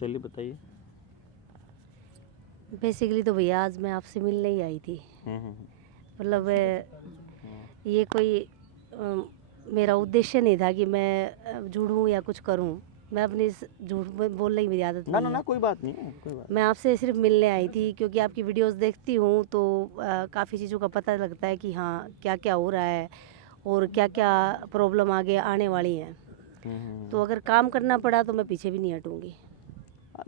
चलिए बताइए। बेसिकली तो भैया आज मैं आपसे मिलने ही आई थी। मतलब ये कोई मेरा उद्देश्य नहीं था कि मैं झूठूं या कुछ करूं। मैं अपनी झूठ बोलने की मेरी आदत ना नहीं ना ना, है। कोई बात नहीं है, कोई बात। मैं आपसे सिर्फ मिलने आई थी क्योंकि आपकी वीडियोस देखती हूँ तो काफ़ी चीज़ों का पता लगता है कि हाँ क्या क्या हो रहा है और क्या क्या प्रॉब्लम आगे आने वाली हैं। तो अगर काम करना पड़ा तो मैं पीछे भी नहीं हटूँगी।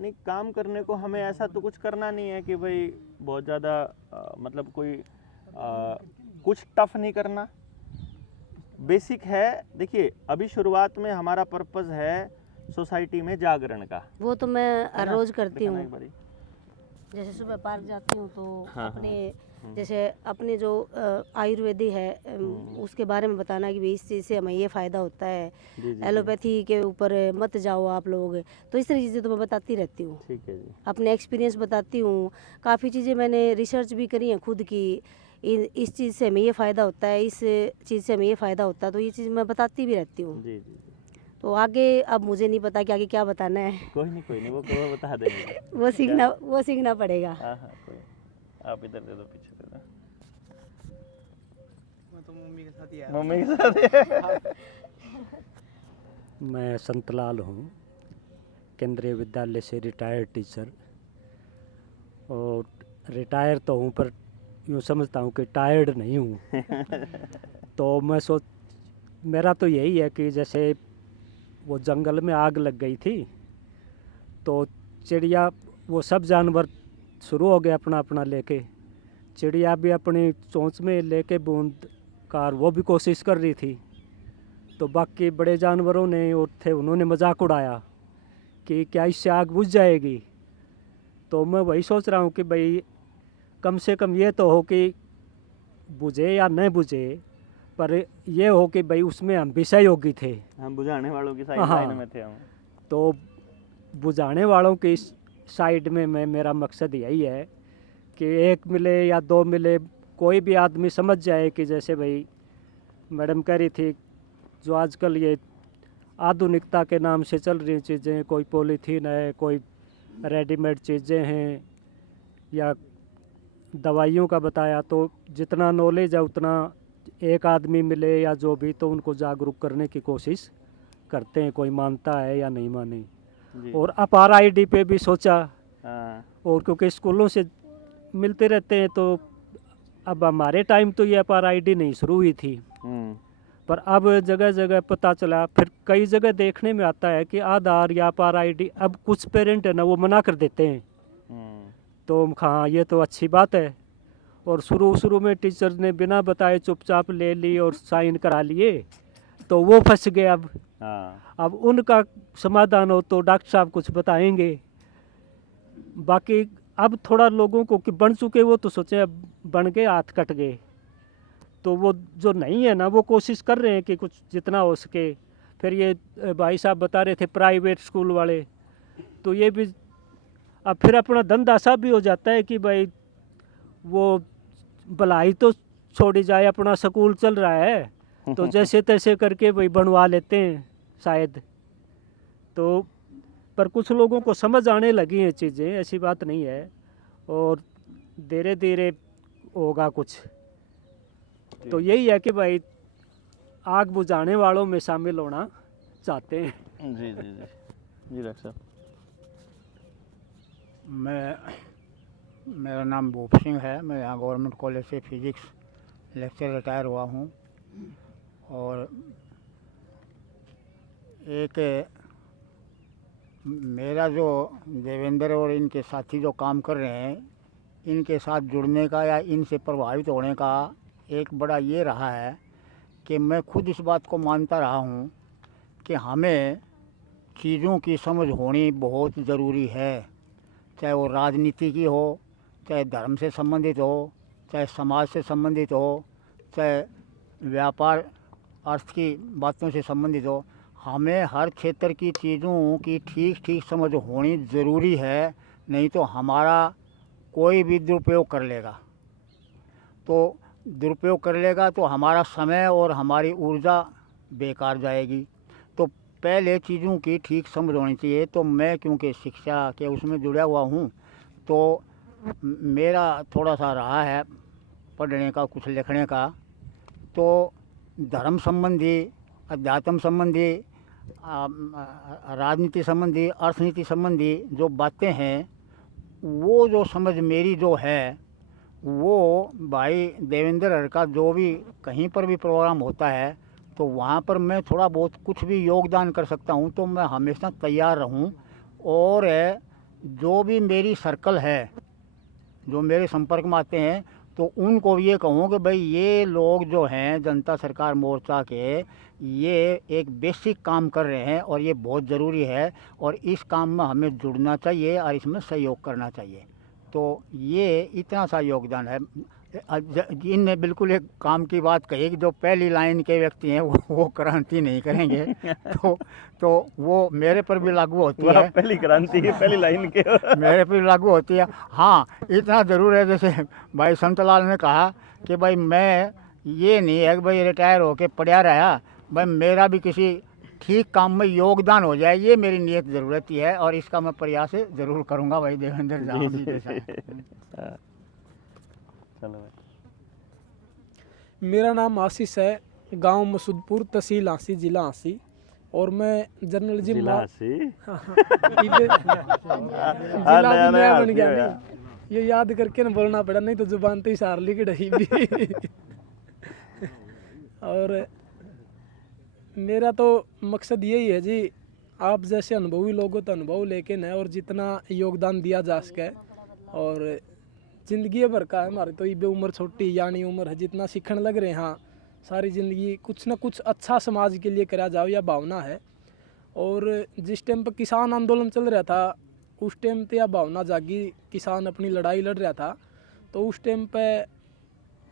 नहीं, काम करने को हमें ऐसा तो कुछ करना नहीं है कि भाई बहुत ज़्यादा मतलब कोई कुछ टफ नहीं करना। बेसिक है। देखिए, अभी शुरुआत में हमारा पर्पस है सोसाइटी में जागरण का। वो तो मैं हर ना? रोज़ करती दिखाना हूँ। एक बारी। जैसे सुबह पार्क जाती हूँ तो हाँ, अपने हाँ। जैसे अपने जो आयुर्वेदी है उसके बारे में बताना कि भाई इस चीज़ से हमें ये फ़ायदा होता है। जी जी। एलोपैथी के ऊपर मत जाओ आप लोग। तो इस तरह की चीज़ें तो मैं बताती रहती हूँ। ठीक है जी। अपने एक्सपीरियंस बताती हूँ। काफ़ी चीज़ें मैंने रिसर्च भी करी हैं खुद की। इस चीज़ से हमें ये फ़ायदा होता है, इस चीज़ से हमें ये फ़ायदा होता है, तो ये चीज़ मैं बताती भी रहती हूँ। जी जी जी। तो आगे अब मुझे नहीं पता कि आगे क्या बताना है। कोई नहीं, वो बता देंगे। वो सीखना पड़ेगा। हाँ हाँ, कोई। आप इधर दे दो, पीछे दे दो। मैं तो मम्मी के साथ ही आया। मम्मी के साथ। मैं संतलाल हूँ, केंद्रीय विद्यालय से रिटायर्ड टीचर। और रिटायर तो हूँ पर यूँ समझता हूँ कि टायर्ड नहीं हूँ। तो मैं मेरा तो यही है कि जैसे वो जंगल में आग लग गई थी तो चिड़िया, वो सब जानवर शुरू हो गए अपना अपना लेके। चिड़िया भी अपनी चोंच में लेके बूंद कार वो भी कोशिश कर रही थी। तो बाकी बड़े जानवरों ने और थे, उन्होंने मजाक उड़ाया कि क्या इससे आग बुझ जाएगी। तो मैं वही सोच रहा हूँ कि भाई कम से कम ये तो हो कि बुझे या न बुझे, पर ये हो कि भाई उसमें हम भी सहयोगी थे। हम बुझाने वालों की साइड हाँ। लाइन में थे हम। तो बुझाने वालों की साइड में मेरा मकसद यही है कि एक मिले या दो मिले, कोई भी आदमी समझ जाए कि जैसे भाई मैडम कह रही थी जो आजकल ये आधुनिकता के नाम से चल रही चीज़ें, कोई पॉलीथीन है, कोई रेडीमेड चीज़ें हैं, या दवाइयों का बताया, तो जितना नॉलेज है उतना एक आदमी मिले या जो भी, तो उनको जागरूक करने की कोशिश करते हैं, कोई मानता है या नहीं माने। जी। और अपार आईडी पे भी सोचा, हाँ। और क्योंकि स्कूलों से मिलते रहते हैं तो अब हमारे टाइम तो ये अपार आईडी नहीं शुरू हुई थी, पर अब जगह जगह पता चला। फिर कई जगह देखने में आता है कि आधार या अपार आईडी अब कुछ पेरेंट है ना वो मना कर देते हैं। तो हाँ, ये तो अच्छी बात है। और शुरू में टीचर ने बिना बताए चुपचाप ले ली और साइन करा लिए, तो वो फंस गए। अब उनका समाधान हो तो डॉक्टर साहब कुछ बताएंगे। बाकी अब थोड़ा लोगों को कि बन चुके वो तो सोचे अब बन गए, हाथ कट गए। तो वो जो नहीं है ना वो कोशिश कर रहे हैं कि कुछ जितना हो सके। फिर ये भाई साहब बता रहे थे प्राइवेट स्कूल वाले, तो ये भी अब फिर अपना धंधा सा भी हो जाता है कि भाई वो भलाई तो छोड़ी जाए, अपना स्कूल चल रहा है तो जैसे तैसे करके भाई बनवा लेते हैं शायद। तो पर कुछ लोगों को समझ आने लगी हैं चीज़ें, ऐसी बात नहीं है, और धीरे धीरे होगा कुछ। तो यही है कि भाई आग बुझाने वालों में शामिल होना चाहते हैं। जी जी जी जी। डॉक्टर साहब। मेरा नाम भूप सिंह है। मैं यहाँ गवर्नमेंट कॉलेज से फिजिक्स लेक्चर रिटायर हुआ हूँ। और एक मेरा जो देवेंद्र और इनके साथी जो काम कर रहे हैं, इनके साथ जुड़ने का या इनसे प्रभावित होने का एक बड़ा ये रहा है कि मैं खुद इस बात को मानता रहा हूँ कि हमें चीज़ों की समझ होनी बहुत ज़रूरी है। चाहे वो राजनीति की हो, चाहे धर्म से संबंधित हो, चाहे समाज से संबंधित हो, चाहे व्यापार अर्थ की बातों से संबंधित हो। हमें हर क्षेत्र की चीज़ों की ठीक समझ होनी ज़रूरी है, नहीं तो हमारा कोई भी दुरुपयोग कर लेगा। तो हमारा समय और हमारी ऊर्जा बेकार जाएगी। तो पहले चीज़ों की ठीक समझ होनी चाहिए। तो मैं क्योंकि शिक्षा के उसमें जुड़ा हुआ हूँ, तो मेरा थोड़ा सा रहा है पढ़ने का, कुछ लिखने का। तो धर्म संबंधी, अध्यात्म संबंधी, राजनीति संबंधी, अर्थनीति संबंधी जो बातें हैं, वो जो समझ मेरी जो है, वो भाई देवेंद्र हर का जो भी कहीं पर भी प्रोग्राम होता है, तो वहाँ पर मैं थोड़ा बहुत कुछ भी योगदान कर सकता हूँ, तो मैं हमेशा तैयार रहूँ। और जो भी मेरी सर्कल है, जो मेरे संपर्क में आते हैं, तो उनको ये कहूँ कि भाई ये लोग जो हैं जनता सरकार मोर्चा के, ये एक बेसिक काम कर रहे हैं और ये बहुत ज़रूरी है, और इस काम में हमें जुड़ना चाहिए और इसमें सहयोग करना चाहिए। तो ये इतना सा योगदान है। इनने बिल्कुल एक काम की बात कही कि जो पहली लाइन के व्यक्ति हैं वो क्रांति नहीं करेंगे। तो वो मेरे पर भी लागू होती है। पहली क्रांति है, पहली लाइन के मेरे पर लागू होती है। हाँ, इतना ज़रूर है, जैसे भाई संतलाल ने कहा कि भाई मैं ये नहीं है कि भाई रिटायर होके पड़ा रहा, भाई मेरा भी किसी ठीक काम में योगदान हो जाए, ये मेरी नियत ज़रूरत ही है, और इसका मैं प्रयास ज़रूर करूँगा भाई देवेंद्र जहाँ भी जैसा है। चलो भाई। मेरा नाम आशीष है, गांव मसूदपुर, तहसील आंसी, जिला आंसी, और मैं जर्नलिज्म जिला से जिला भी नया बन गया नहीं, ये याद करके ना बोलना पड़ा, नहीं तो जुबान तो इशार ली की ढही भी। और मेरा तो मकसद यही है जी, आप जैसे अनुभवी लोगों तो अनुभव लेके न, और जितना योगदान दिया जा सके, और ज़िंदगी भर का है हमारी तो ये उम्र छोटी यानी उम्र है, जितना सीखने लग रहे हैं, हाँ सारी ज़िंदगी कुछ ना कुछ अच्छा समाज के लिए करा जाओ, या भावना है। और जिस टाइम पर किसान आंदोलन चल रहा था, उस टाइम पे यह भावना जागी, किसान अपनी लड़ाई लड़ रहा था, तो उस टाइम पे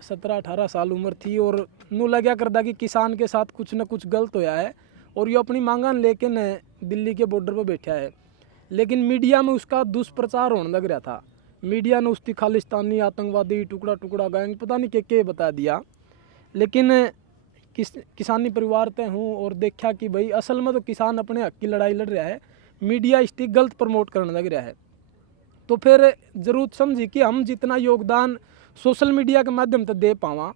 17-18 साल उम्र थी, और नू लगा करता कि किसान के साथ कुछ ना कुछ गलत होया है, और ये अपनी मांगा लेके न दिल्ली के बॉर्डर पर बैठा है। लेकिन मीडिया में उसका दुष्प्रचार होने लग रहा था, मीडिया ने उसकी खालिस्तानी, आतंकवादी, टुकड़ा टुकड़ा गैंग, पता नहीं क्या बता दिया। लेकिन किसानी परिवार ते हूँ, और देखा कि भाई असल में तो किसान अपने हक की लड़ाई लड़ रहा है, मीडिया इसकी गलत प्रमोट करने लग रहा है। तो फिर ज़रूरत समझी कि हम जितना योगदान सोशल मीडिया के माध्यम से दे पावा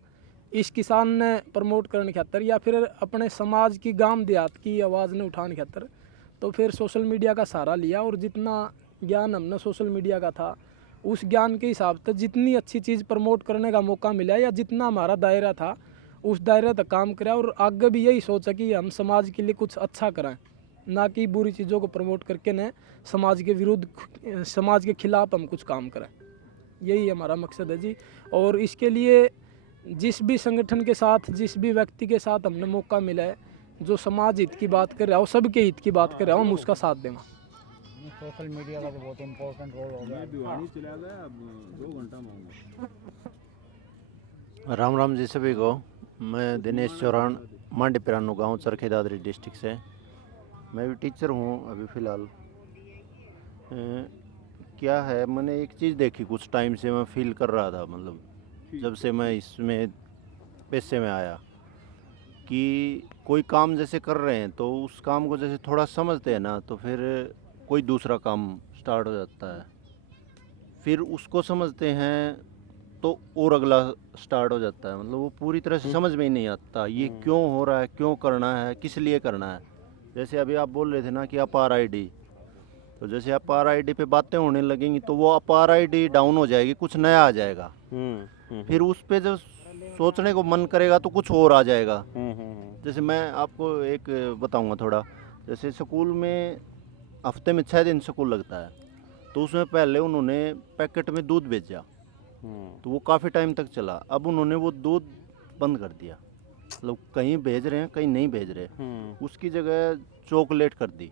इस किसान ने प्रमोट करने खातर, या फिर अपने समाज की गांव देहात की आवाज़ ने उठाने खातर, तो फिर सोशल मीडिया का सहारा लिया। और जितना ज्ञान हमने सोशल मीडिया का था, उस ज्ञान के हिसाब से जितनी अच्छी चीज़ प्रमोट करने का मौका मिला, या जितना हमारा दायरा था उस दायरे तक काम करा, और आगे भी यही सोचा कि हम समाज के लिए कुछ अच्छा करें, ना कि बुरी चीज़ों को प्रमोट करके न समाज के विरुद्ध, समाज के खिलाफ हम कुछ काम करें। यही हमारा मकसद है जी। और इसके लिए जिस भी संगठन के साथ, जिस भी व्यक्ति के साथ हमने मौका मिला है, जो समाज हित की बात कर रहा हो, सबके हित की बात कर रहा हो, हम उसका साथ देंगे। सोशल मीडिया का तो बहुत इम्पोर्टेंट रोल हो गया। राम राम जी सभी को। मैं दिनेश चौहान, मांडी पिरानो गाँव, चरखी दादरी डिस्ट्रिक्ट से। मैं भी टीचर हूँ अभी फ़िलहाल। क्या है, मैंने एक चीज़ देखी कुछ टाइम से, मैं फील कर रहा था, मतलब जब से मैं इसमें पेशे में आया, कि कोई काम जैसे कर रहे हैं तो उस काम को जैसे थोड़ा समझते हैं ना, तो फिर कोई दूसरा काम स्टार्ट हो जाता है, फिर उसको समझते हैं तो और अगला स्टार्ट हो जाता है। मतलब वो पूरी तरह से समझ में ही नहीं आता ये क्यों हो रहा है, क्यों करना है, किस लिए करना है। जैसे अभी आप बोल रहे थे ना कि अपार आईडी, तो जैसे अपार आईडी पे बातें होने लगेंगी तो वो अपार आईडी डाउन हो जाएगी, कुछ नया आ जाएगा, फिर उस पे जब सोचने को मन करेगा तो कुछ और आ जाएगा। जैसे मैं आपको एक बताऊंगा थोड़ा, जैसे स्कूल में हफ्ते में 6 दिन स्कूल लगता है, तो उसमें पहले उन्होंने पैकेट में दूध भेजा, तो वो काफ़ी टाइम तक चला। अब उन्होंने वो दूध बंद कर दिया, मतलब कहीं भेज रहे हैं कहीं नहीं भेज रहे, उसकी जगह चॉकलेट कर दी।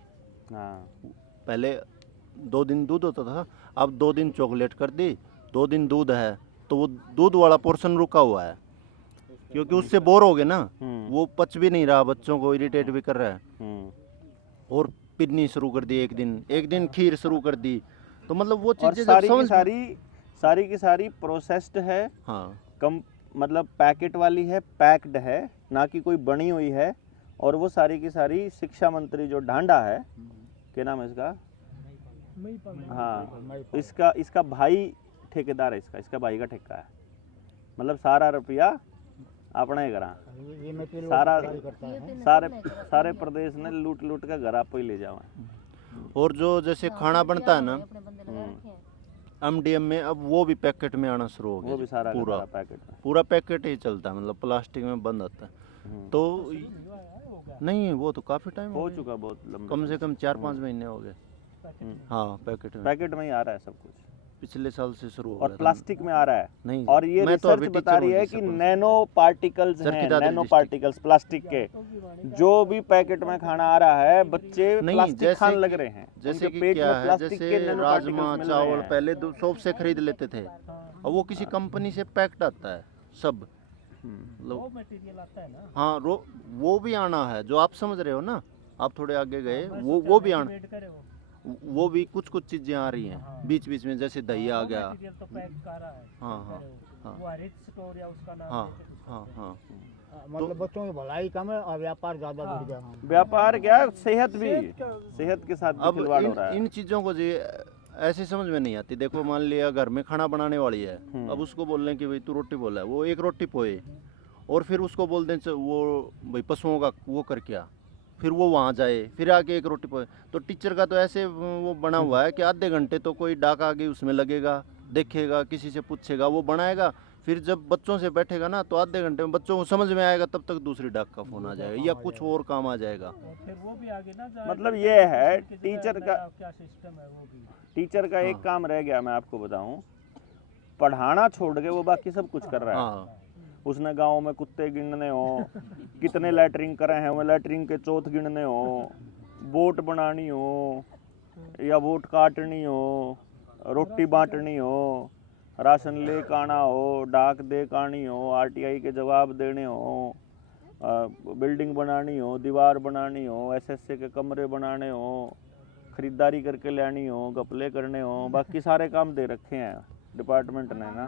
पहले 2 दिन दूध होता था, अब 2 दिन चॉकलेट कर दी। 2 दिन दूध है तो वो दूध वाला पोर्शन रुका हुआ है, क्योंकि उससे बोर हो गए ना, वो पच भी नहीं रहा, बच्चों को इरिटेट भी कर रहा है। और पिन्नी शुरू कर दी, एक दिन खीर शुरू कर दी। तो मतलब वो चीज़ें सारी की सारी प्रोसेस्ड है। हाँ, कम मतलब पैकेट वाली है, पैक्ड है, ना कि कोई बनी हुई है। और वो सारी की सारी शिक्षा मंत्री जो ढांडा है, क्या नाम है इसका, हाँ, इसका भाई ठेकेदार है, इसका भाई का ठेका है, मतलब सारा रुपया अपना ही करा, ये मटेरियल सारा करता है। सारे प्रदेश ने लूट लूट के घर आप ही ले जाओ। और जो जैसे खाना बनता है ना MDM में, अब वो भी पैकेट में आना शुरू हो गया। वो भी सारा पूरा पैकेट में। पूरा पैकेट ही चलता है, मतलब प्लास्टिक में बंद आता है। तो नहीं, वो तो काफी टाइम हो चुका, बहुत लंबा, कम से कम 4-5 महीने हो गए। हाँ, पैकेट में ही आ रहा है सब कुछ, पिछले साल से शुरू हो और गया था। प्लास्टिक में आ रहा है। नहीं, और ये मैं तो रिसर्च अभी बता रही है कि नैनो पार्टिकल्स सर की हैं, Dadri nano district. Particles plastic के, जो भी पैकेट में खाना आ रहा है, बच्चे नहीं, प्लास्टिक जैसे खाने कि- लग रहे हैं। जैसे उनके कि पेट क्या में है, प्लास्टिक जैसे के नैनो राजमा पार्टिकल्स मिल रहे चावल हैं। पहले शॉप से खरीद लेते थे, अब वो किसी कंपनी से पैक्ड आता है सब। मतलब हाँ, वो भी आना है, जो आप समझ रहे हो ना, आप थोड़े आगे गए, वो भी आना, वो भी कुछ चीजें आ रही हैं बीच बीच में, जैसे दही आ गया। हाँ हाँ हाँ हाँ हाँ हाँ। मतलब बच्चों की भलाई कम है और व्यापार ज्यादा बढ़ गया। व्यापार क्या, सेहत भी, सेहत के साथ भी अब खिलवाड़ हो रहा है। इन चीज़ों को जी ऐसे समझ में नहीं आती। देखो, मान लिया घर में खाना बनाने वाली है, अब उसको बोल रहे हैं कि भाई तू रोटी बोला है, वो एक रोटी पोए, और फिर उसको बोल दें वो भाई पशुओं का वो कर क्या, फिर वो वहाँ जाए, फिर आके एक रोटी पोए। तो टीचर का तो ऐसे वो बना हुआ है कि आधे घंटे तो कोई डाक आगे उसमें लगेगा, देखेगा, किसी से पूछेगा, वो बनाएगा, फिर जब बच्चों से बैठेगा ना तो आधे घंटे में बच्चों को समझ में आएगा, तब तक दूसरी डाक का फोन आ जाएगा या कुछ और काम आ जाएगा। मतलब ये है, टीचर का एक काम रह गया, मैं आपको बताऊं, पढ़ाना छोड़ के वो बाकी सब कुछ कर रहा है। हाँ, उसने गांव में कुत्ते गिनने हो, कितने लैटरिंग करे हैं, वो लैटरिंग के चौथ गिनने हो, वोट बनानी हो या वोट काटनी हो, रोटी बांटनी हो, राशन ले आना हो, डाक दे आनी हो, RTI के जवाब देने हो, बिल्डिंग बनानी हो, दीवार बनानी हो, SSA के कमरे बनाने हो, खरीदारी करके लानी हो, घपले करने हो, बाकी सारे काम दे रखे हैं डिपार्टमेंट ने ना।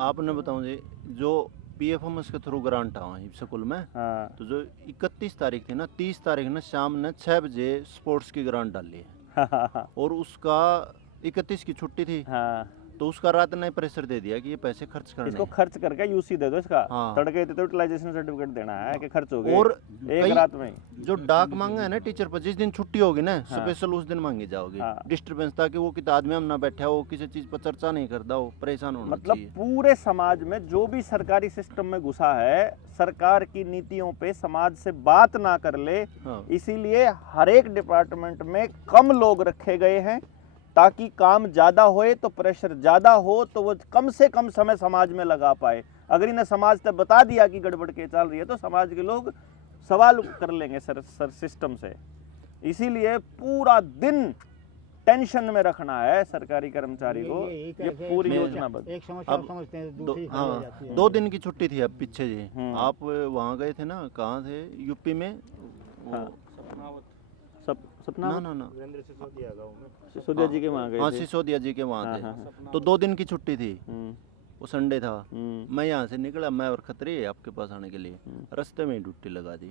आपने बताऊं जी, जो PFMS के थ्रू ग्रांट आवा स्कूल में, हाँ तो जो 31 तारीख थी ना, 30 तारीख ने शाम ने 6 बजे स्पोर्ट्स की ग्रांट डाली है, और उसका 31 की छुट्टी थी, हाँ, तो उसका रात ने प्रेशर दे दिया कि ये पैसे खर्च करने इसको हैं। खर्च करके UC दे दो इसका। हाँ। तड़के तो यूटिलाइजेशन सर्टिफिकेट देना है कि खर्च हो गए और एक कई- रात में। जो डाक मांगे है ना टीचर पर, जिस दिन छुट्टी होगी ना, हाँ। स्पेशल उस दिन मांगी जाओगी। हाँ। डिस्टर्बेंस, ताकि वो कितना आदमी हम ना बैठा हो, किसी चीज पर चर्चा नहीं करता हो, परेशान होना मतलब चाहिए। पूरे समाज में जो भी सरकारी सिस्टम में घुसा है, सरकार की नीतियों पे समाज से बात ना कर ले, हाँ। इसीलिए हर एक डिपार्टमेंट में कम लोग रखे गए हैं, ताकि काम ज़्यादा होए तो प्रेशर ज़्यादा हो तो वो कम से कम समय समाज में लगा पाए। अगर इन्हें समाज तक बता दिया कि गड़बड़ के चल रही है तो समाज के लोग सवाल कर लेंगे सर सिस्टम से। इसीलिए पूरा दिन टेंशन में रखना है सरकारी कर्मचारी को, ये पूरी योजनाबद्ध। एक समस्या अब समझते हैं, दो, दूसरी खड़ी हो जाती हाँ, है। 2 दिन की छुट्टी थी अब पीछे जी। हम्म। आप वहाँ गए थे ना, कहाँ थे, यूपी में? हाँ। सपना ना ना ना, सिसोदिया जी के वहाँ गए हाँ, थे। सिसोदिया जी के वहाँ हाँ, थे। हाँ, तो 2 दिन की छुट्टी थी, हम्म, वो संडे था। हम्म। मैं यहाँ से निकला, मैं और खतरे आपके पास आने के लिए, रास्ते में ही ड्यूटी लगा दी।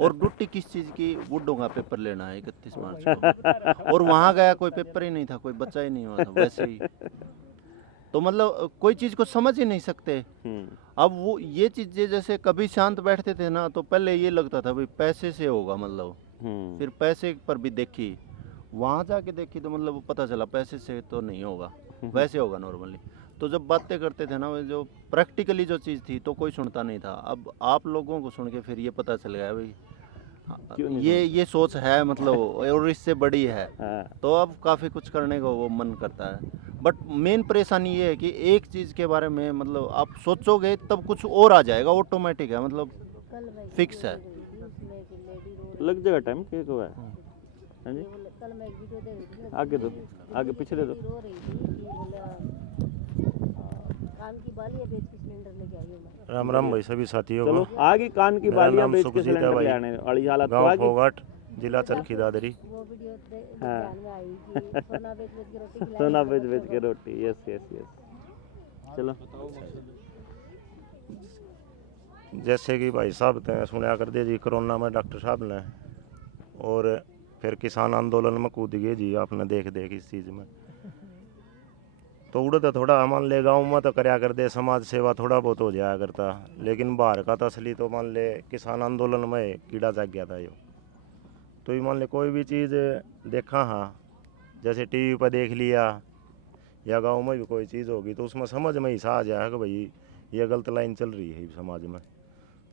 और ड्यूटी किस चीज़ की? वुडों का पेपर लेना है 31 मार्च को, और वहाँ गया कोई पेपर ही नहीं था, कोई बच्चा ही नहीं हुआ था वैसे ही। तो मतलब कोई चीज़ को समझ ही नहीं सकते। अब वो ये चीज़ें जैसे कभी शांत बैठते थे ना, तो पहले ये लगता था भाई पैसे से होगा, मतलब फिर पैसे पर भी देखी, वहाँ जाके देखी तो मतलब पता चला पैसे से तो नहीं होगा, वैसे होगा नॉर्मली। तो जब बातें करते थे ना, वो जो प्रैक्टिकली जो चीज़ थी तो कोई सुनता नहीं था। अब आप लोगों को सुन के फिर ये पता चल गया भाई क्यों नहीं ये सोच है, मतलब और इससे बड़ी है। हाँ। तो अब काफ़ी कुछ करने को वो मन करता है। बट मेन परेशानी ये है कि एक चीज़ के बारे में मतलब आप सोचोगे तब कुछ और आ जाएगा, ऑटोमेटिक है, मतलब फिक्स है। लग जाएगा टाइम, क्या हुआ है? हाँ जी, आगे दो, आगे पीछे दे दो। राम राम भाई सभी साथियों चलो को। आगे कान की मेरा बालियां नाम बेच के सुखजीत है सिलेंडर भाई। ले आने अड़ी हालत तो गांव आगे। फोगाट, जिला चरखी दादरी। हाँ। सोना बेच बेच के रोटी, यस यस यस। चलो जैसे कि भाई साहब ते सुनया कर दे जी कोरोना में डॉक्टर साहब ने, और फिर किसान आंदोलन में कूद गए जी, आपने देख इस चीज़ में। तो उड़े तो थोड़ा मान ले गाँव में तो करया कर दे समाज सेवा थोड़ा बहुत हो जाया करता, लेकिन बाहर का तो असली तो मान ले किसान आंदोलन में कीड़ा जाग गया था यो। तो ये मान ले कोई भी चीज़ देखा, हाँ जैसे टीवी पर देख लिया या गांव में भी कोई चीज़ होगी तो उसमें समझ में ही सा आ जाए कि भाई ये गलत लाइन चल रही है समाज में,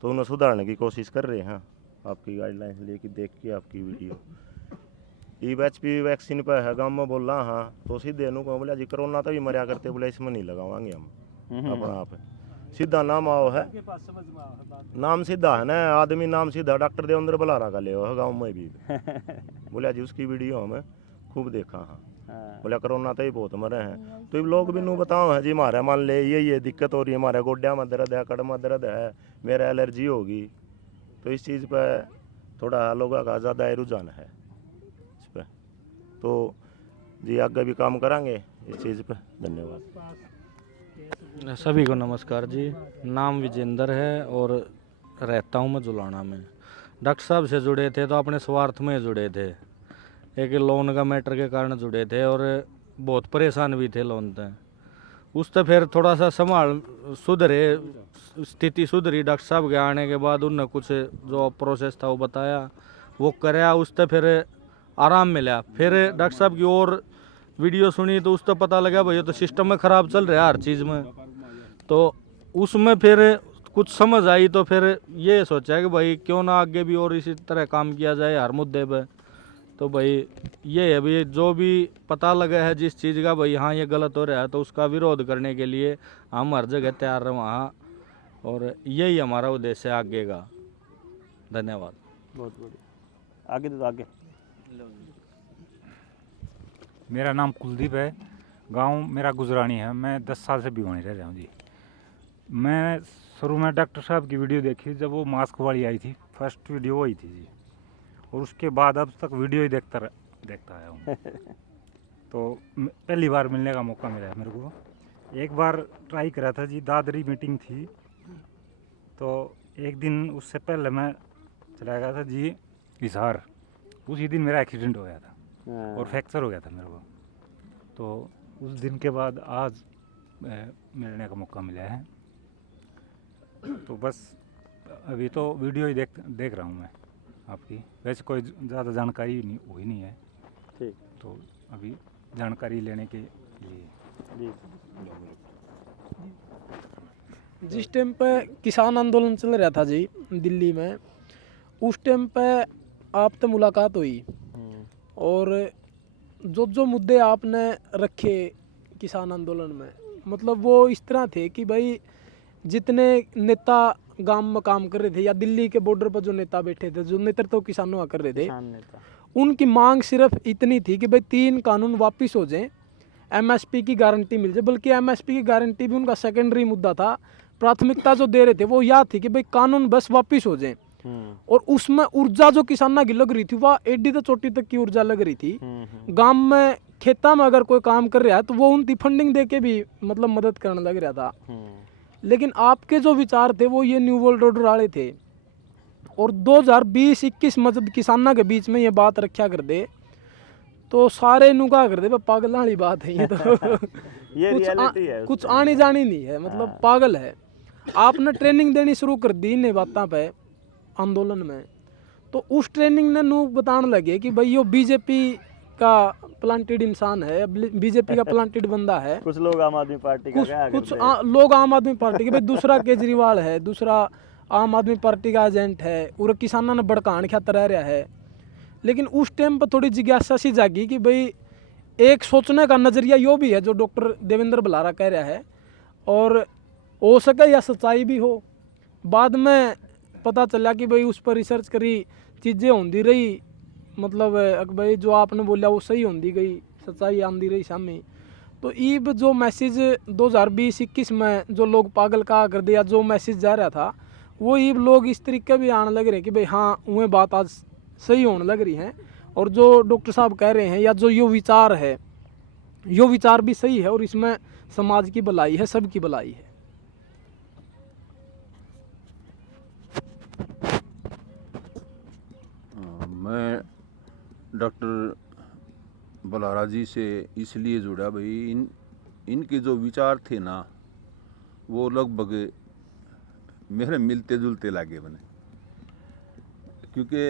तो उन्हें सुधारने की कोशिश कर रहे हैं। आपकी गाइडलाइंस लेके देख के आपकी वीडियो HPV वैक्सीन पर है गाँव में बोल रहा, हाँ तो सीधे नु को बोला जी कोरोना तो भी मरिया करते, बोला इसमें नहीं लगावाएंगे हम अपना आप सीधा नाम आओ है, नाम सीधा है ना आदमी, नाम सीधा डॉक्टर देवेंद्र बलारा का ले गाँव में भी बोला जी उसकी वीडियो हमें खूब देखा, हाँ बोला कोरोना तो ही बहुत मरे हैं। तो ये लोग भी नू बताओ है जी हमारे मान ले ये दिक्कत हो रही है, हमारे गोड्या में दर्द है, कड़ में दर्द है, मेरा एलर्जी होगी, तो इस चीज़ पर थोड़ा लोगों का ज़्यादा रुझान है इस पर। तो जी आगे भी काम करेंगे इस चीज़ पर। धन्यवाद। सभी को नमस्कार जी। नाम विजेंद्र है और रहता हूँ मैं जुलाना में। डॉक्टर साहब से जुड़े थे तो अपने स्वार्थ में जुड़े थे, एक लोन का मैटर के कारण जुड़े थे और बहुत परेशान भी थे लोन से। उससे फिर थोड़ा सा संभाल सुधरे, स्थिति सुधरी। डॉक्टर साहब के आने के बाद उनने कुछ जो प्रोसेस था वो बताया, वो कराया, उससे फिर आराम मिला। फिर डॉक्टर साहब की और वीडियो सुनी तो उससे पता लगा भाई तो सिस्टम में ख़राब चल रहा है हर चीज़ में। तो उसमें फिर कुछ समझ आई, तो फिर ये सोचा कि भाई क्यों ना आगे भी और इसी तरह काम किया जाए हर मुद्दे पे। तो भाई ये है भाई जो भी पता लगा है जिस चीज़ का भाई हाँ ये गलत हो रहा है तो उसका विरोध करने के लिए हम हर जगह तैयार रहे वहाँ, और यही हमारा उद्देश्य है आगे का। धन्यवाद। बहुत बढ़िया, आगे तो आगे। मेरा नाम कुलदीप है, गांव मेरा गुजरानी है। मैं 10 साल से भिवानी रह रहा हूँ जी। मैं शुरू में डॉक्टर साहब की वीडियो देखी जब वो मास्क वाली आई थी, फर्स्ट वीडियो वही थी जी, और उसके बाद अब तक वीडियो ही देखता आया हूँ। तो पहली बार मिलने का मौका मिला है मेरे को। एक बार ट्राई करा था जी, दादरी मीटिंग थी, तो एक दिन उससे पहले मैं चला गया था जी हिसार। उसी दिन मेरा एक्सीडेंट हो गया था और फ्रैक्चर हो गया था मेरे को। तो उस दिन के बाद आज मिलने का मौका मिला है। तो बस अभी तो वीडियो ही देख रहा हूँ मैं आपकी। वैसे कोई ज़्यादा जानकारी नहीं हुई नहीं है, ठीक। तो अभी जानकारी लेने के लिए जी जिस टाइम पे किसान आंदोलन चल रहा था जी दिल्ली में, उस टाइम पे आपसे मुलाकात हुई और जो मुद्दे आपने रखे किसान आंदोलन में, मतलब वो इस तरह थे कि भाई जितने नेता गांव में काम कर रहे थे या दिल्ली के बॉर्डर पर जो नेता बैठे थे, जो नेतृत्व किसानों का कर रहे थे, उनकी मांग सिर्फ इतनी थी कि भाई 3 कानून वापस हो जाएं, एमएसपी की गारंटी मिल जाए। बल्कि एमएसपी की गारंटी भी उनका सेकेंडरी मुद्दा था। प्राथमिकता जो दे रहे थे वो यह थी कि भाई कानून बस वापस हो जाए। और उसमें ऊर्जा जो किसानों की लग रही थी वह एडी तो चोटी तक की ऊर्जा लग रही थी। गांव में खेता में अगर कोई काम कर रहा है तो वो उनकी फंडिंग दे के भी मतलब मदद करने लग रहा था। लेकिन आपके जो विचार थे वो ये न्यू वर्ल्ड ऑर्डर वाले थे। और 2020-21 मतलब किसानों के बीच में ये बात रखा कर दे तो सारे नुका कर दे पागल वाली बात है ये तो। ये रियलिटी है, कुछ आनी जानी नहीं है, मतलब पागल है। आपने ट्रेनिंग देनी शुरू कर दी इन बातों पे आंदोलन में, तो उस ट्रेनिंग ने नू बताने लगे कि भाई यो बीजेपी का प्लांटेड इंसान है, बीजेपी का प्लांटेड बंदा है। कुछ लोग आम आदमी पार्टी का क्या कुछ लोग आम आदमी पार्टी के, भाई दूसरा केजरीवाल है, दूसरा आम आदमी पार्टी का एजेंट है, और किसानों ने भड़काने खातर रह रहा है। लेकिन उस टाइम पर थोड़ी जिज्ञासा सी जागी कि भाई एक सोचने का नज़रिया यो भी है जो डॉक्टर देवेंद्र बलारा कह रहा है, और हो सके या सच्चाई भी हो। बाद में पता चला कि भाई उस पर रिसर्च करी, चीज़ें होंदी रही, मतलब भाई जो आपने बोला वो सही होंदी गई, सच्चाई आंदी रही सामने। तो ईब जो मैसेज 2020-21 में जो लोग पागल कहा कर दिया, जो मैसेज जा रहा था वो ईब लोग इस तरीके भी आने लग रहे कि भाई हाँ वह बात आज सही होने लग रही हैं, और जो डॉक्टर साहब कह रहे हैं या जो यो विचार है, यो विचार भी सही है, और इसमें समाज की भलाई है, सबकी भलाई है। मैं डॉक्टर बलारा जी से इसलिए जुड़ा भाई इनके जो विचार थे ना वो लगभग मेरे मिलते जुलते लगे मैंने, क्योंकि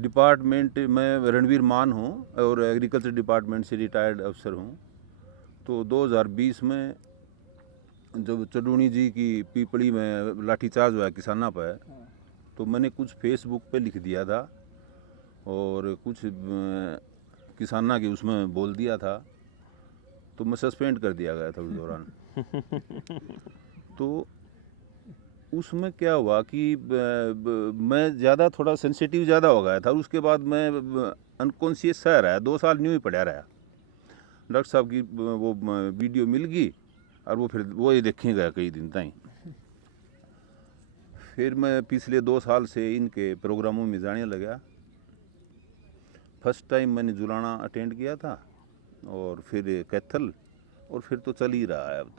डिपार्टमेंट मैं रणवीर मान हूँ और एग्रीकल्चर डिपार्टमेंट से रिटायर्ड अफसर हूँ। तो 2020 में जब चडूणी जी की पीपड़ी में लाठीचार्ज हुआ किसाना पर, तो मैंने कुछ फेसबुक पे लिख दिया था और कुछ किसाना के उसमें बोल दिया था, तो मैं सस्पेंड कर दिया गया था उस दौरान। तो उसमें क्या हुआ कि मैं ज़्यादा थोड़ा सेंसिटिव ज़्यादा हो गया था। उसके बाद मैं अनकॉन्शियस सा रहा, 2 साल न्यू ही पड़ा रहा। डॉक्टर साहब की वो वीडियो मिल गई और वो फिर वो ही देखे गया कई दिन तक। फिर मैं पिछले 2 साल से इनके प्रोग्रामों में जाने लगा। फर्स्ट टाइम मैंने जुलाना अटेंड किया था और फिर कैथल, और फिर तो चल ही रहा है अब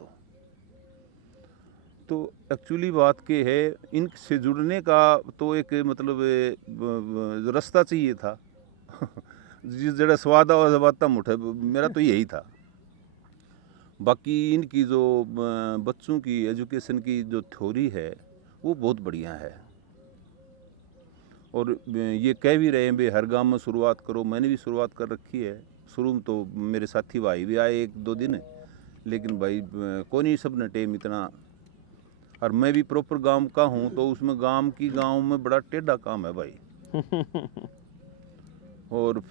तो एक्चुअली बात के है इनसे जुड़ने का तो एक मतलब रास्ता चाहिए था। जिस जगह स्वाद आता मुठे, मेरा तो यही था। बाकी इनकी जो बच्चों की एजुकेशन की जो थ्योरी है वो बहुत बढ़िया है, और ये कह भी रहे हैं भाई हर गांव में शुरुआत करो। मैंने भी शुरुआत कर रखी है। शुरू में तो मेरे साथी भाई भी आए 1-2 दिन, लेकिन भाई कौन ही सब ने टेम इतना, और मैं भी प्रॉपर गांव का हूँ तो उसमें गांव में बड़ा टेढ़ा काम है भाई। और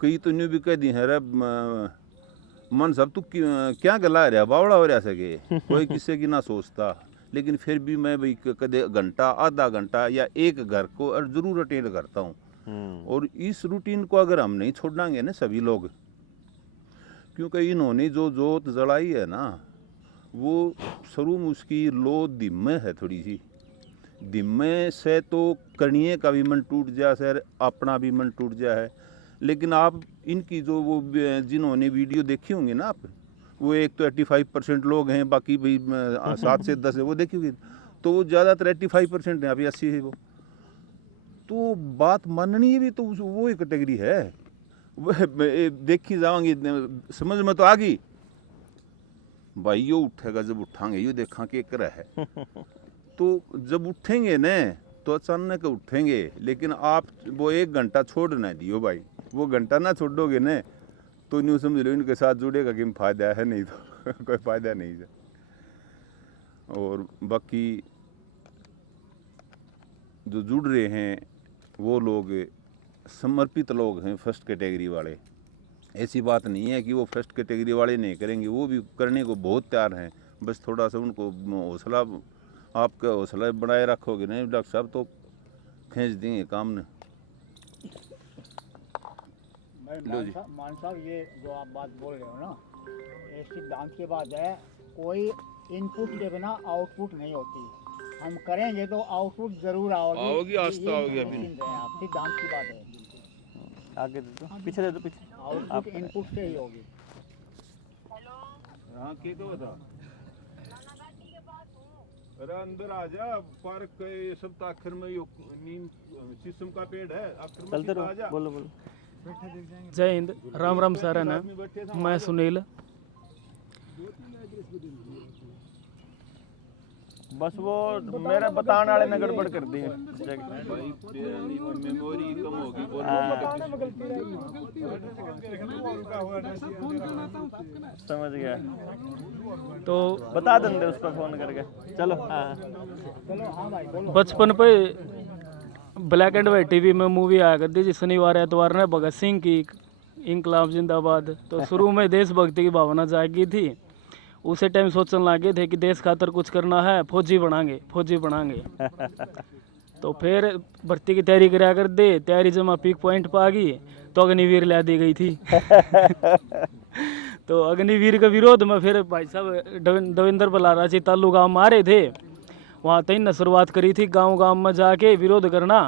कई तो न्यू भी कह दी है रे मन सब तू क्या गला रहा बावड़ा हो रहा सके, कोई किसी की ना सोचता। लेकिन फिर भी मैं भाई कदे घंटा आधा घंटा या एक घर को और जरूर अटेंड करता हूँ। और इस रूटीन को अगर हम नहीं छोड़ेंगे ना सभी लोग, क्योंकि इन्होंने जो जोत जलाई है ना वो शुरू में उसकी लो दिम्मे है, थोड़ी सी दिम्मे से तो करनिए का भी मन टूट जाए सर, अपना भी मन टूट जाए है। लेकिन आप इनकी जो वो जिन्होंने वीडियो देखी होंगी ना आप, वो एक तो 85% लोग हैं, बाकी भाई 7 से 10 है वो देखी होगी, तो वो ज़्यादातर 85% है, अभी 80 है वो। तो बात माननी है भी तो वो ही कैटेगरी है। वह देखी जाओगी समझ में तो आ गई भाई, यो उठेगा जब उठांगे, यो देखा के कर है। तो जब उठेंगे न तो अचानक उठेंगे, लेकिन आप वो 1 घंटा छोड़ ना दियो भाई। वो घंटा ना छोड़ोगे न तो न्यू समझ लो इनके साथ जुड़ेगा कि फायदा है, नहीं तो कोई फायदा नहीं है। और बाकी जो जुड़ रहे हैं वो लोग समर्पित लोग हैं, फर्स्ट कैटेगरी वाले। ऐसी बात नहीं है कि वो फर्स्ट कैटेगरी वाले नहीं करेंगे, वो भी करने को बहुत तैयार हैं। बस थोड़ा सा उनको हौसला, आपका हौसला बनाए रखोगे नहीं डॉक्टर साहब तो खींच देंगे काम ने। लो जी मान साहब, ये जो आप बात बोल रहे हो ना, ये सिद्धांत की बात है। कोई इनपुट के बिना आउटपुट नहीं होती। हम करेंगे तो आउटपुट जरूर आओगी, आस्था आओगी। अभी सिद्धांत की बात है। आगे दे दो, पीछे दे दो, पीछे। आउटपुट इनपुट से ही होगी। हाँ के तो बता, अरे अंदर आ जा। पार्क के सब आखिर में यो नीम शीशम का पेड़ है, आखिर में चलते सीधा आ रहो, जा। बोलो बोलो। जय हिंद, राम राम सारन है। मैं सुनील। बस वो मेरा बताने वाले ने गड़बड़ कर दी है। भाई मेमोरी कम होगी, समझ गया, तो बता देंगे उस पर फोन करके। चलो हाँ, बचपन पे ब्लैक एंड वाइट टीवी में मूवी आया करती थी शनिवार एतवार ने, भगत सिंह की इंकलाब जिंदाबाद। तो शुरू में देशभक्ति की भावना जागी थी। उसी टाइम सोचने लगे थे कि देश खातर कुछ करना है, फौजी बनाएंगे। तो फिर भर्ती की तैयारी करा कर दे, तैयारी जमा पीक पॉइंट पर आ गई तो अग्निवीर ला दी गई थी। तो अग्निवीर के विरोध में फिर भाई साहब देवेंद्र बलारा जी तालू गाँव मारे थे, वहाँ तक ने शुरुआत करी थी गांव में जाके विरोध करना।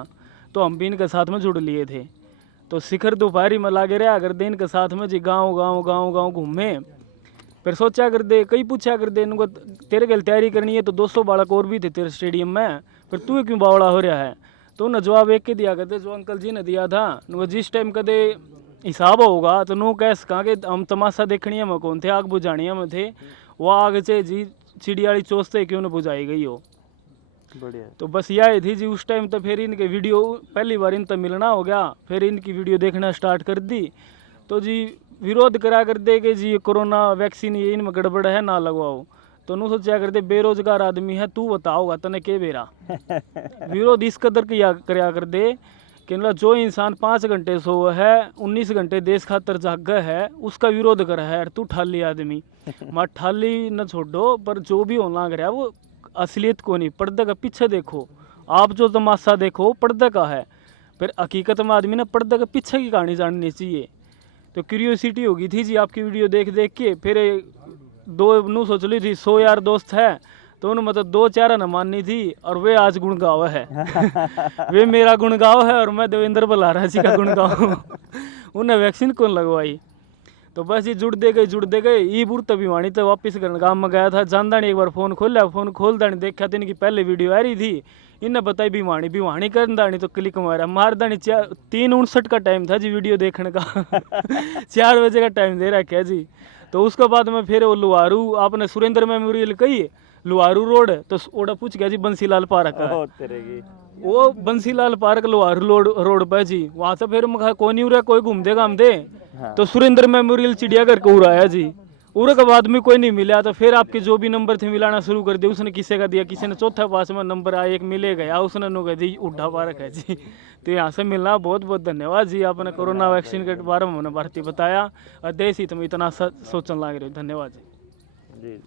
तो हम भी इनके साथ में जुड़ लिए थे। तो शिखर दोपहरी में लागे रहा अगर दिन के साथ में जी गाँव घूमे। फिर सोचा कर दे, कई पूछा कर दे इनको तेरे गल तैयारी करनी है तो 200 बालक और भी थे तेरे स्टेडियम में, फिर तू क्यों बावड़ा हो रहा है। तो उन्हें जवाब एक के दिया करते जो अंकल जी ने दिया था। वो जिस टाइम कदे हिसाब होगा तो नू कह सका कि हम तमाशा देखनी में कौन थे, आग बुझानिया में थे। वो आग से जी चिड़िया वाली चोट से क्यों न बुझाई गई हो। बढ़िया। तो बस यह थी जी उस टाइम। तो फिर इनके वीडियो पहली बार इनसे मिलना हो गया, फिर इनकी वीडियो देखना स्टार्ट कर दी। तो जी विरोध करा कर दे कि जी कोरोना वैक्सीन ये इनमें गड़बड़ है ना लगवाओ। तो नू सोचा करते बेरोजगार आदमी है, तू बताओगा तने के बेरा। विरोध इस कदर किया करया कर दे कि मतलब जो इंसान 5 घंटे सो है 19 घंटे देश खातर जागा है उसका विरोध कर है। तू ठाली आदमी माँ ठाली न छोड़ो, पर जो भी होना कर वो असलियत को नहीं, पर्दे का पीछे देखो। आप जो तमाशा देखो पर्दे का है, फिर हकीकत में आदमी ने पर्दे के पीछे की कहानी जाननी चाहिए। तो क्यूरियोसिटी होगी थी जी आपकी वीडियो देख देख के। फिर दो नू सोच ली थी 100 यार दोस्त है तो उन्हें मतलब 2-4 न माननी थी और वे आज गुणगाव है। वे मेरा गुणगाव है और मैं देवेंद्र बलारा जी का गुणगाव। उन्हें वैक्सीन कौन लगवाई। तो बस ये जुड़ते गए ये बुढ़ भिवानी तो वापस घर गाँव में गया था। जानदा नहीं, एक बार फ़ोन खोलता नहीं देखा तो इनकी पहले वीडियो आ रही थी। इन्हें बताई भिवानी करदा नहीं तो क्लिक मारदा नहीं। 3:59 का टाइम था जी वीडियो देखने का। 4 बजे का टाइम दे रखा है जी। तो उसके बाद में फिर वो लुहारू आपने सुरेंद्र मेमोरियल कही लुहारू रोड, तो ओड़ा पूछ गया जी बंसीलाल पार्क का। वो बंसीलाल पार्क लुहारू रोड पे जी। वहाँ से फिर मैं कोई नहीं उरा कोई घूम दे। तो सुरेंद्र मेमोरियल चिड़ियाघर को उड़ा है जी। उरे के बाद में कोई नहीं मिला। तो फिर आपके जो भी नंबर थे मिलाना शुरू कर दिया। उसने किसी का दिया, किसी ने चौथा पास में नंबर आया, एक मिले गया उसने नो कह दी उड्डा पार्क है जी। तो यहाँ से मिलना बहुत बहुत धन्यवाद जी। आपने कोरोना वैक्सीन के बारे में हमने भारतीय बताया और देश हित में इतना सोचने लग रहे। धन्यवाद जी।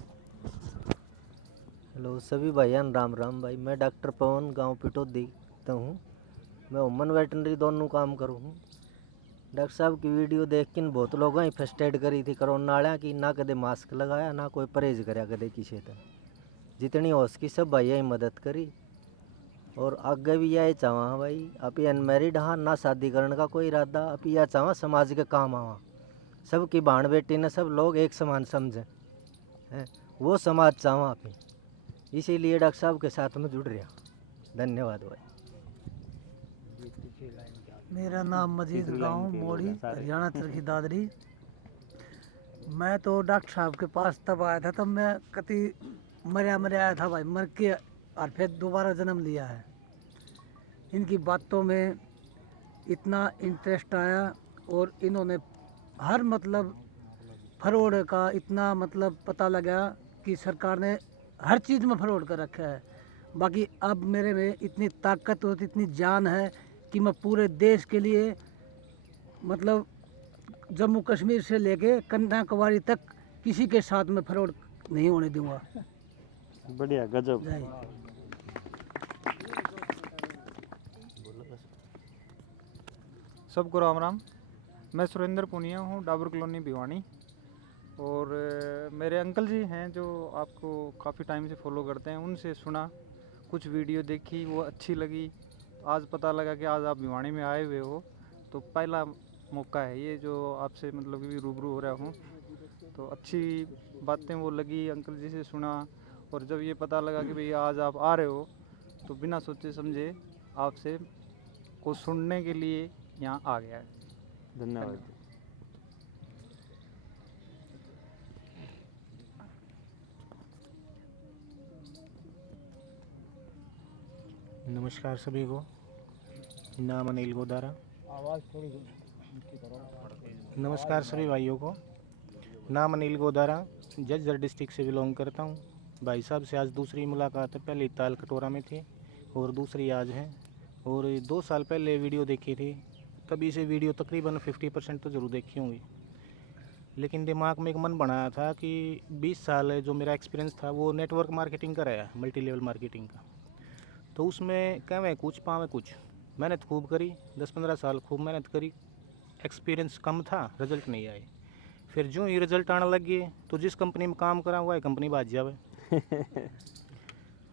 हेलो सभी भाईयान, राम राम भाई। मैं डॉक्टर पवन गांव पिटो देखता हूँ। मैं वुमन वेटनरी दोनों काम करूँ हूँ। डॉक्टर साहब की वीडियो देख के बहुत लोगों ही फर्स्ट एड करी थी कोरोना वाला की, ना कदे मास्क लगाया ना कोई परहेज कराया कदे किसी तरह। जितनी हो सकी सब भाइया ही मदद करी और आगे भी यही चाहवा भाई। अभी अनमेरिड हाँ ना शादी करने का कोई इरादा। अभी यह चाहवा समाज के काम आवा, सबकी भाण बेटी ने सब लोग एक समान समझें है, वो समाज चाहवा अभी। इसीलिए डॉक्टर साहब के साथ में जुड़ रहा। धन्यवाद भाई। मेरा नाम मजीद गाँव मोड़ी हरियाणा तरखी दादरी। मैं तो डॉक्टर साहब के पास तब आया था, तब मैं कति मरे आया था भाई, मर के और फिर दोबारा जन्म लिया है। इनकी बातों में इतना इंटरेस्ट आया और इन्होंने हर मतलब फरोड का इतना मतलब पता लगा कि सरकार ने हर चीज़ में फरोड कर रखा है। बाकी अब मेरे में इतनी ताकत और इतनी जान है कि मैं पूरे देश के लिए मतलब जम्मू कश्मीर से लेके कन्याकुमारी तक किसी के साथ में फरोड नहीं होने दूंगा। बढ़िया, गजब। सबको राम राम। मैं सुरेंद्र पुनिया हूँ, डाबर कॉलोनी भिवानी। और मेरे अंकल जी हैं जो आपको काफ़ी टाइम से फॉलो करते हैं। उनसे सुना, कुछ वीडियो देखी, वो अच्छी लगी। आज पता लगा कि आज आप भिवानी में आए हुए हो, तो पहला मौका है ये जो आपसे मतलब कि रूबरू हो रहा हूँ। तो अच्छी बातें वो लगी, अंकल जी से सुना। और जब ये पता लगा कि भैया आज आप आ रहे हो, तो बिना सोचे समझे आपसे को सुनने के लिए यहाँ आ गया है। धन्यवाद। नमस्कार सभी को। नाम अनिल गोदारा। नमस्कार सभी भाइयों को। नाम अनिल गोदारा, जज्जर डिस्ट्रिक्ट से बिलोंग करता हूँ। भाई साहब से आज दूसरी मुलाकात है। पहले ताल कटोरा में थी और दूसरी आज है। और 2 साल पहले वीडियो देखी थी, तभी से वीडियो तकरीबन 50% तो ज़रूर देखी होंगी। लेकिन दिमाग में एक मन बनाया था कि 20 साल जो मेरा एक्सपीरियंस था वो नेटवर्क मार्केटिंग का रहा, मल्टी लेवल मार्केटिंग का। तो उसमें कहवें कुछ पावें कुछ, मेहनत खूब करी। 10-15 साल खूब मेहनत करी। एक्सपीरियंस कम था, रिजल्ट नहीं आए। फिर जो ही रिजल्ट आने लग गए तो जिस कंपनी में काम करा हुआ है कंपनी बाज जावे।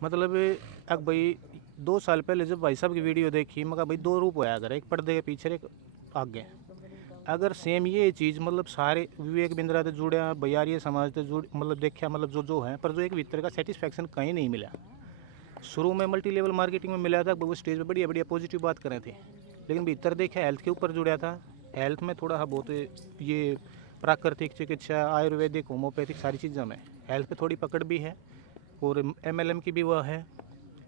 मतलब अब भाई 2 साल पहले जब भाई साहब की वीडियो देखी, मैं कहा भाई 2 रूप होया अगर, एक पर्दे के पीछे एक आगे। अगर सेम ये चीज़ मतलब सारे विवेक बिंद्रा से जुड़े, बयारिया समाज से जुड़ मतलब देखा मतलब जो है, पर जो एक भीतर का सेटिस्फैक्शन कहीं नहीं मिला। शुरू में मल्टी लेवल मार्केटिंग में मिला था, वो स्टेज पे बढ़िया बढ़िया पॉजिटिव बात कर रहे थे, लेकिन भीतर देखा हेल्थ के ऊपर जुड़ा था। हेल्थ में थोड़ा बहुत ये प्राकृतिक चिकित्सा, आयुर्वेदिक, होम्योपैथिक सारी चीज़ों में हेल्थ पे थोड़ी पकड़ भी है और MLM की भी वह है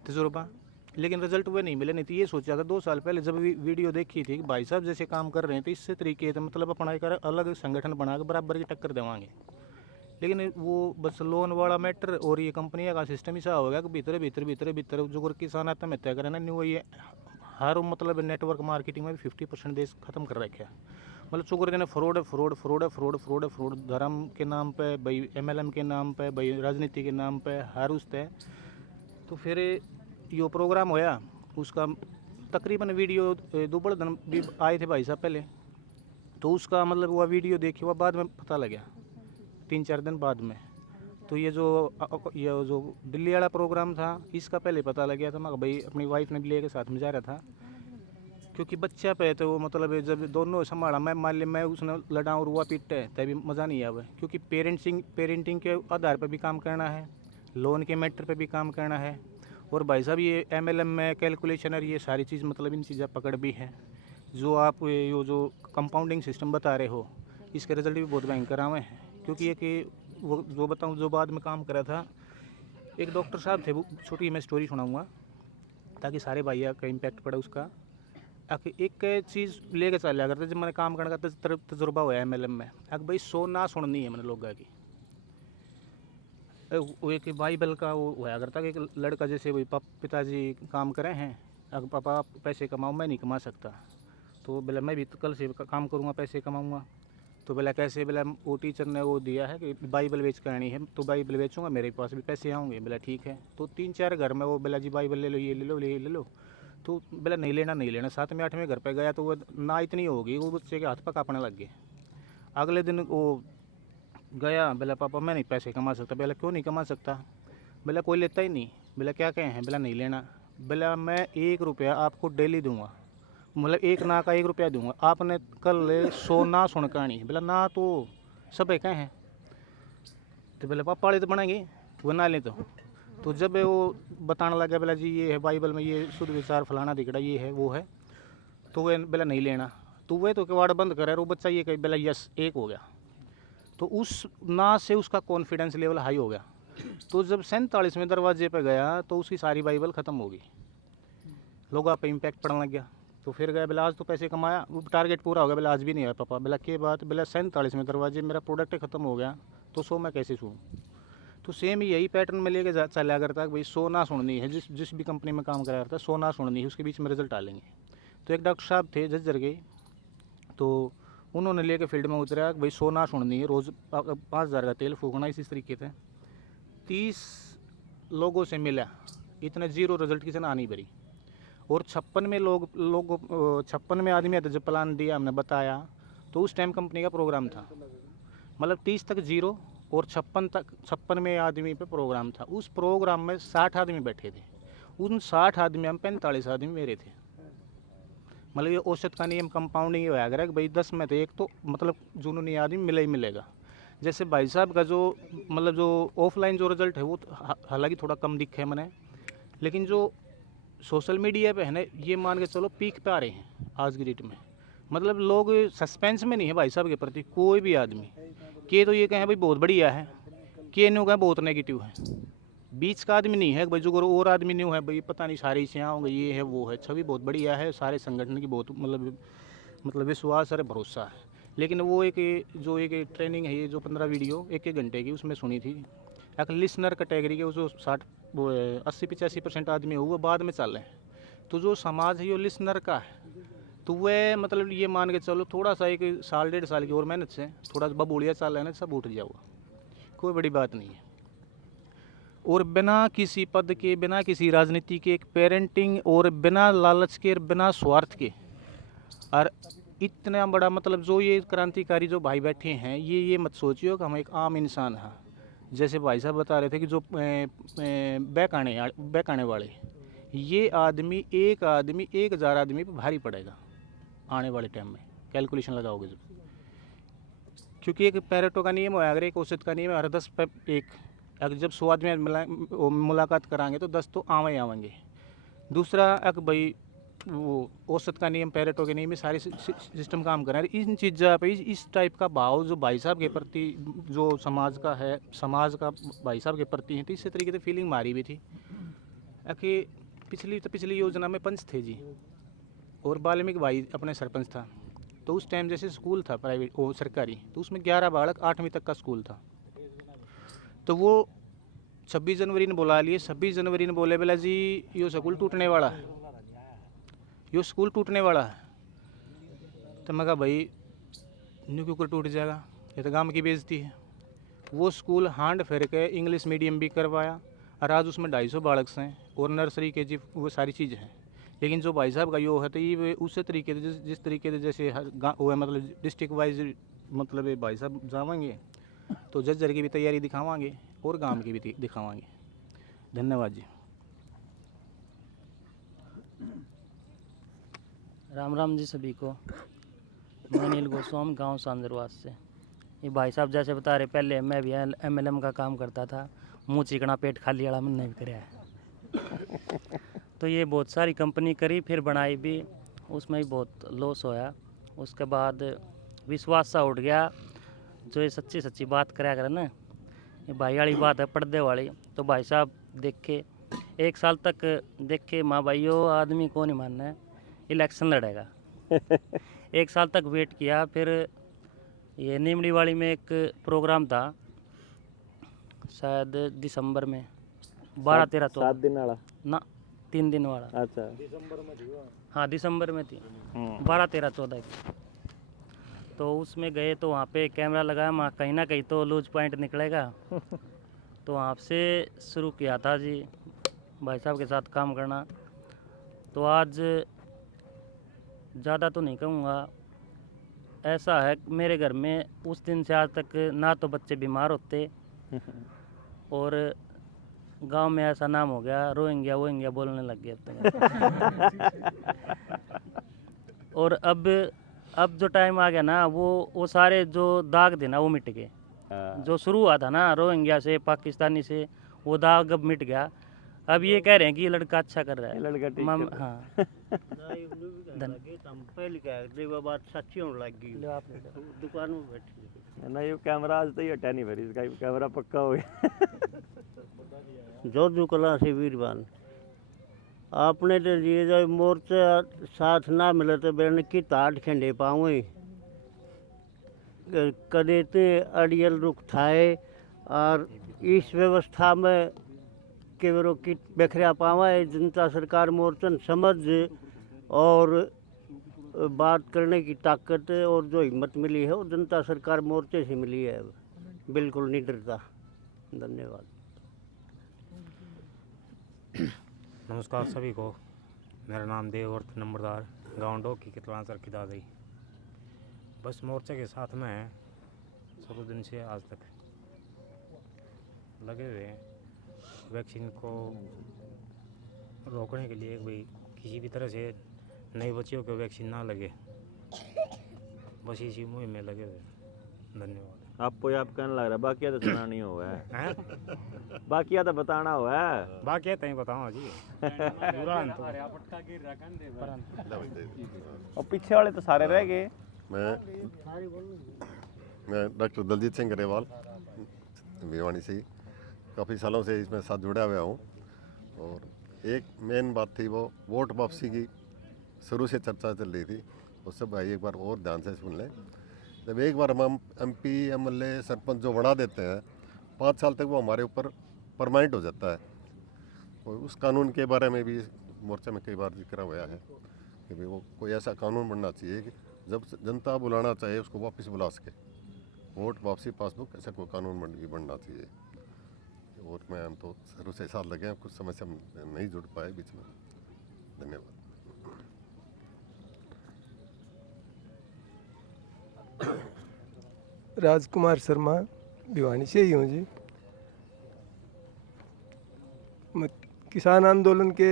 तजुर्बा, लेकिन रिजल्ट वह नहीं मिले। नहीं तो ये सोचा था 2 साल पहले जब वीडियो देखी थी कि भाई साहब जैसे काम कर रहे हैं तो इससे तरीके से मतलब अपना एक अलग संगठन बना के बराबर की टक्कर देवाएंगे। लेकिन वो बस लोन वाला मैटर और ये कंपनियों का सिस्टम ही सा हो गया कि भीतर भीतर भीतर भीतर जो किसान आत्महत्या करें ना, वो ये हर मतलब नेटवर्क मार्केटिंग में 50% देश खत्म कर रखे है। मतलब चुकर देने फ्रॉड है, फ्रॉड फ्रॉड है, फ्रॉड फ्रॉड है, फ्रॉड धर्म के नाम पे भाई, MLM के नाम पे भाई, राजनीति के नाम पे हर उस है। तो फिर यो प्रोग्राम होया, उसका तकरीबन वीडियो 2 दिन भी आए थे भाई साहब पहले, तो उसका मतलब वह वीडियो देखी हुआ बाद में पता लगा 3-4 दिन बाद में। तो ये जो दिल्ली वाला प्रोग्राम था इसका पहले पता लग गया था। मैं भाई अपनी वाइफ ने भी लेके साथ में जा रहा था, क्योंकि बच्चा पे तो वो मतलब जब दोनों संभाला, मैं मान लिया मैं उसने लड़ा और हुआ पीट है तभी मज़ा नहीं आवे, क्योंकि पेरेंटिंग के आधार पर भी काम करना है, लोन के मैटर पे भी काम करना है, और भाई साहब ये MLM में कैलकुलेशन और ये सारी चीज़ मतलब इन चीज़ें पकड़ भी है। जो आप ये जो कंपाउंडिंग सिस्टम बता रहे हो इसके रिजल्ट भी बहुत भयंकर आए हैं। क्योंकि ये कि वो जो बताऊँ जो बाद में काम करा था, एक डॉक्टर साहब थे, वो छोटी मैं स्टोरी सुनाऊँगा ताकि सारे भाइयों का इम्पैक्ट पड़े उसका। एक चीज़ लेके चल करते जब मैंने काम करने का तजुर्बा हुआ है MLM में, अब भाई 100 ना सुननी है मैंने लोगों की। वो एक बाइबल का वो होया करता कि एक लड़का जैसे वही पिताजी काम करे हैं, अगर पापा आप पैसे कमाओ, मैं नहीं कमा सकता, तो बोला मैं भी तो कल से काम करूँगा, पैसे कमाऊँगा। तो बोला कैसे? बोला वो टीचर ने वो दिया है कि बाइबल बेच करनी है, तो बाइबल बेचूँगा, मेरे पास भी पैसे आएंगे। बोला ठीक है। तो 3-4 घर में वो बोला जी बाइबल ले लो, ये ले लो, ये ले लो। तो बोला नहीं लेना नहीं लेना। 7वें 8वें घर पे गया तो वो ना इतनी होगी, वो बच्चे के हाथ पर काँपने लग गए। अगले दिन वो गया, बोला पापा मैं नहीं पैसे कमा सकता। बोला क्यों नहीं कमा सकता? बोला कोई लेता ही नहीं। बोला क्या कहें हैं? बोला नहीं लेना। बोला मैं 1 रुपया आपको डेली दूंगा, मतलब 1 ना का 1 रुपया दूंगा, आपने कल 100 ना सुन कहानी। बोला ना तो सब कहें हैं। तो बोला पापा वाले तो बनाएंगे, वो ना ले तो जब वो बताने लगा बोला जी ये है बाइबल में ये शुद्ध विचार फलाना दिखड़ा ये है वो है, तो वह बोला नहीं लेना। तो वह तो किवाड़ बंद करे और वो बच्चा ये कहे बोला यस 1 हो गया। तो उस ना से उसका कॉन्फिडेंस लेवल हाई हो गया। तो जब 47वें दरवाजे पे गया तो उसकी सारी बाइबल ख़त्म हो गई, लोगों पे इम्पैक्ट पड़ने लग गया। तो फिर गया, बोला आज तो पैसे कमाया, वो टारगेट पूरा हो गया। बोला आज भी नहीं आया पापा। बोला के बात? बोला 47वें दरवाजे मेरा प्रोडक्ट ख़त्म हो गया, तो 100 मैं कैसे सुनूँ? तो सेम यही पैटर्न में लेके चला करता है भाई 100 ना सुननी है, जिस भी कंपनी में काम करा करता है 100 ना सुननी है, उसके बीच में रिजल्ट डालेंगे। तो एक डॉक्टर साहब थे झज्जर के, तो उन्होंने लेके फील्ड में उतरा भाई 100 ना सुननी है, रोज़ 5000 का तेल फूकना। इसी तरीके से 30 लोगों से मिला, इतने 0 रिजल्ट किसी ने आनी भरी। और 56 आदमी आते जब प्लान दिया हमने बताया, तो उस टाइम कंपनी का प्रोग्राम था, मतलब 30 तक 0 और 56 आदमी पे प्रोग्राम था। उस प्रोग्राम में 60 आदमी बैठे थे, उन 60 आदमी में 45 आदमी मेरे थे। मतलब ये औसत का नियम कंपाउंडिंग ये होया कि भाई 10 में तो एक तो मतलब जुनूनी आदमी मिले ही मिलेगा। जैसे भाई साहब का जो मतलब जो ऑफलाइन जो रिजल्ट है वो हालांकि थोड़ा कम दिखे मैंने, लेकिन जो सोशल मीडिया पे है ना, ये मान के चलो पीक पे आ रहे हैं आज की डेट में। मतलब लोग सस्पेंस में नहीं है भाई साहब के प्रति, कोई भी आदमी के तो ये कहें भाई बहुत बढ़िया है, के न्यू कहें बहुत नेगेटिव है, बीच का आदमी नहीं है भाई जो और आदमी न्यू है भाई पता नहीं सारी से होंगे ये है वो है। छवि बहुत बढ़िया है, सारे संगठन की बहुत मतलब विश्वास और भरोसा है। लेकिन वो एक ट्रेनिंग है, ये जो 15 वीडियो 1-1 घंटे की उसमें सुनी थी, एक लिसनर कैटेगरी के जो 80-85% आदमी हुए बाद में चल रहे हैं। तो जो समाज है ये लिसनर का है, तो वह मतलब ये मान के चलो थोड़ा सा 1 साल 1.5 साल की और मेहनत से थोड़ा बबूढ़िया चल रहा है ना, सब उठ जाओगा, कोई बड़ी बात नहीं है। और बिना किसी पद के, बिना किसी राजनीति के, एक पेरेंटिंग और बिना लालच के, बिना स्वार्थ के, और इतना बड़ा मतलब जो ये क्रांतिकारी जो भाई बैठे हैं, ये मत सोचियो कि हम एक आम इंसान हैं। जैसे भाई साहब बता रहे थे कि जो बैकाने वाले, ये आदमी 1000 आदमी पे भारी पड़ेगा आने वाले टाइम में, कैलकुलेशन लगाओगे जब। क्योंकि एक पैरेटो का नियम है, अगर एक औसत का नियम है, हर 10 पे 1 अगर जब 100 आदमी मुलाकात कराएंगे तो 10 तो आवेंगे। दूसरा एक भाई वो औसत का नियम, पेरेटो के नियम में सारे सिस्टम काम कर रहे हैं। इन चीज़ों पे इस टाइप का भाव जो भाई साहब के प्रति जो समाज का है, समाज का भाई साहब के प्रति है, तो इसी तरीके से फीलिंग मारी भी थी कि पिछली योजना में पंच थे जी, और वाल्मीकि भाई अपने सरपंच था। तो उस टाइम जैसे स्कूल था प्राइवेट वो सरकारी, तो उसमें 11 बालक 8वीं तक का स्कूल था। तो वो 26 जनवरी ने बुला लिए। 26 जनवरी ने बोले बोला जी यो स्कूल टूटने वाला है, यो स्कूल टूटने वाला है। तो मैं कहा भाई न्यू क्यों टूट जाएगा, ये तो गांव की बेइज्जती है। वो स्कूल हांड फेर के इंग्लिश मीडियम भी करवाया, और आज उसमें 250 बालक हैं, और नर्सरी के जी वो सारी चीज़ हैं। लेकिन जो भाई साहब का यो है तो ये उस तरीके से जिस तरीके से जैसे हर गाँव वो है, मतलब डिस्ट्रिक्ट वाइज मतलब ये भाई साहब जावांगे तो जज्जर की भी तैयारी दिखावांगे और गांव की भी दिखावांगे। धन्यवाद जी। राम राम जी सभी को। मैं नील गोस्वामी गांव सांजरवास से। ये भाई साहब जैसे बता रहे, पहले मैं भी MLM का काम करता था, मुँह चिकना पेट खाली वाला मैंने भी कराया है। तो ये बहुत सारी कंपनी करी, फिर बनाई भी, उसमें भी बहुत लॉस होया। उसके बाद विश्वास सा उठ गया, जो ये सच्ची सच्ची बात कराया करे ना, ये भाई वाली बात है पर्दे वाली। तो भाई साहब देखे 1 साल तक देखे, माँ भाइयों आदमी को नहीं मानना है, इलेक्शन लड़ेगा। 1 साल तक वेट किया। फिर ये नीमड़ी वाली में एक प्रोग्राम था, शायद दिसंबर में 12-13 तो 7 दिन वाला ना 3 दिन वाला। अच्छा, हाँ दिसंबर में थी, 12-13-14 की। तो उसमें गए तो वहाँ पे कैमरा लगाया, वहाँ कहीं ना कहीं तो लूज पॉइंट निकलेगा। तो वहाँ से शुरू किया था जी भाई साहब के साथ काम करना। तो आज ज़्यादा तो नहीं कहूँगा, ऐसा है मेरे घर में उस दिन से आज तक ना तो बच्चे बीमार होते, और गांव में ऐसा नाम हो गया, रोहिंग्या वोहिंग्या बोलने लग गए और अब जो टाइम आ गया ना, वो सारे जो दाग थे ना वो मिट गए। जो शुरू हुआ था ना रोहिंग्या से, पाकिस्तानी से, वो दाग अब मिट गया। अब ये कह रहे हैं कि ये लड़का अच्छा कर रहा है, लड़का ठीक हाँ पहले क्या बात सच्ची होने लगी, दुकान में बैठी ना। ये कैमरा आज तो ही हटा नहीं, फिर इसका कैमरा पक्का हो गया। जोधू कला से वीरवान आपने तो लिए जो मोर्चा साथ ना मिले तो बेन की ताट खेंडे पाऊँ कदे ते अड़ियल रुख थाए, और इस व्यवस्था में केवरों की बेखरिया पावा है। जनता सरकार मोर्चन समझ और बात करने की ताकत और जो हिम्मत मिली है वो जनता सरकार मोर्चे से मिली है, बिल्कुल नहीं डरता। धन्यवाद। नमस्कार सभी को, मेरा नाम देवर्थ नंबरदार, गाँव डोकी कितलांसर की दादी। बस मोर्चे के साथ में शुरू दिन से आज तक लगे हुए हैं वैक्सीन को रोकने के लिए। भाई किसी भी तरह से नए बच्चियों को वैक्सीन ना लगे, बस इसी मुहिम में लगे हुए। धन्यवाद। आपको आप कहने लग रहा है, बाकी तो सुना नहीं हुआ है, बाकी तो बताना हुआ है, बाकी तो बताओ जी। और पीछे वाले तो सारे रह गए। मैं डॉक्टर दलजीत सिंह गरेवाल भिवानी से ही काफ़ी सालों से इसमें साथ जुड़ा हुआ हूँ। और एक मेन बात थी वो वोट वापसी की शुरू से चर्चा चल रही थी, उससे भाई एक बार और ध्यान से सुन लें। जब एक बार हम MP MLA सरपंच जो बना देते हैं, 5 साल तक वो हमारे ऊपर परमानेंट हो जाता है। और उस कानून के बारे में भी मोर्चे में कई बार जिक्र हुआ है कि भाई वो कोई ऐसा कानून बनना चाहिए कि जब जनता बुलाना चाहे उसको वापस बुला सके। वोट वापसी पासबुक ऐसा कोई कानून बनना चाहिए। और मैं हम तो शुरू से साथ लगे हैं, कुछ समय से हम नहीं जुड़ पाए बीच में। धन्यवाद। राजकुमार शर्मा भिवानी से ही हूँ जी। मैं किसान आंदोलन के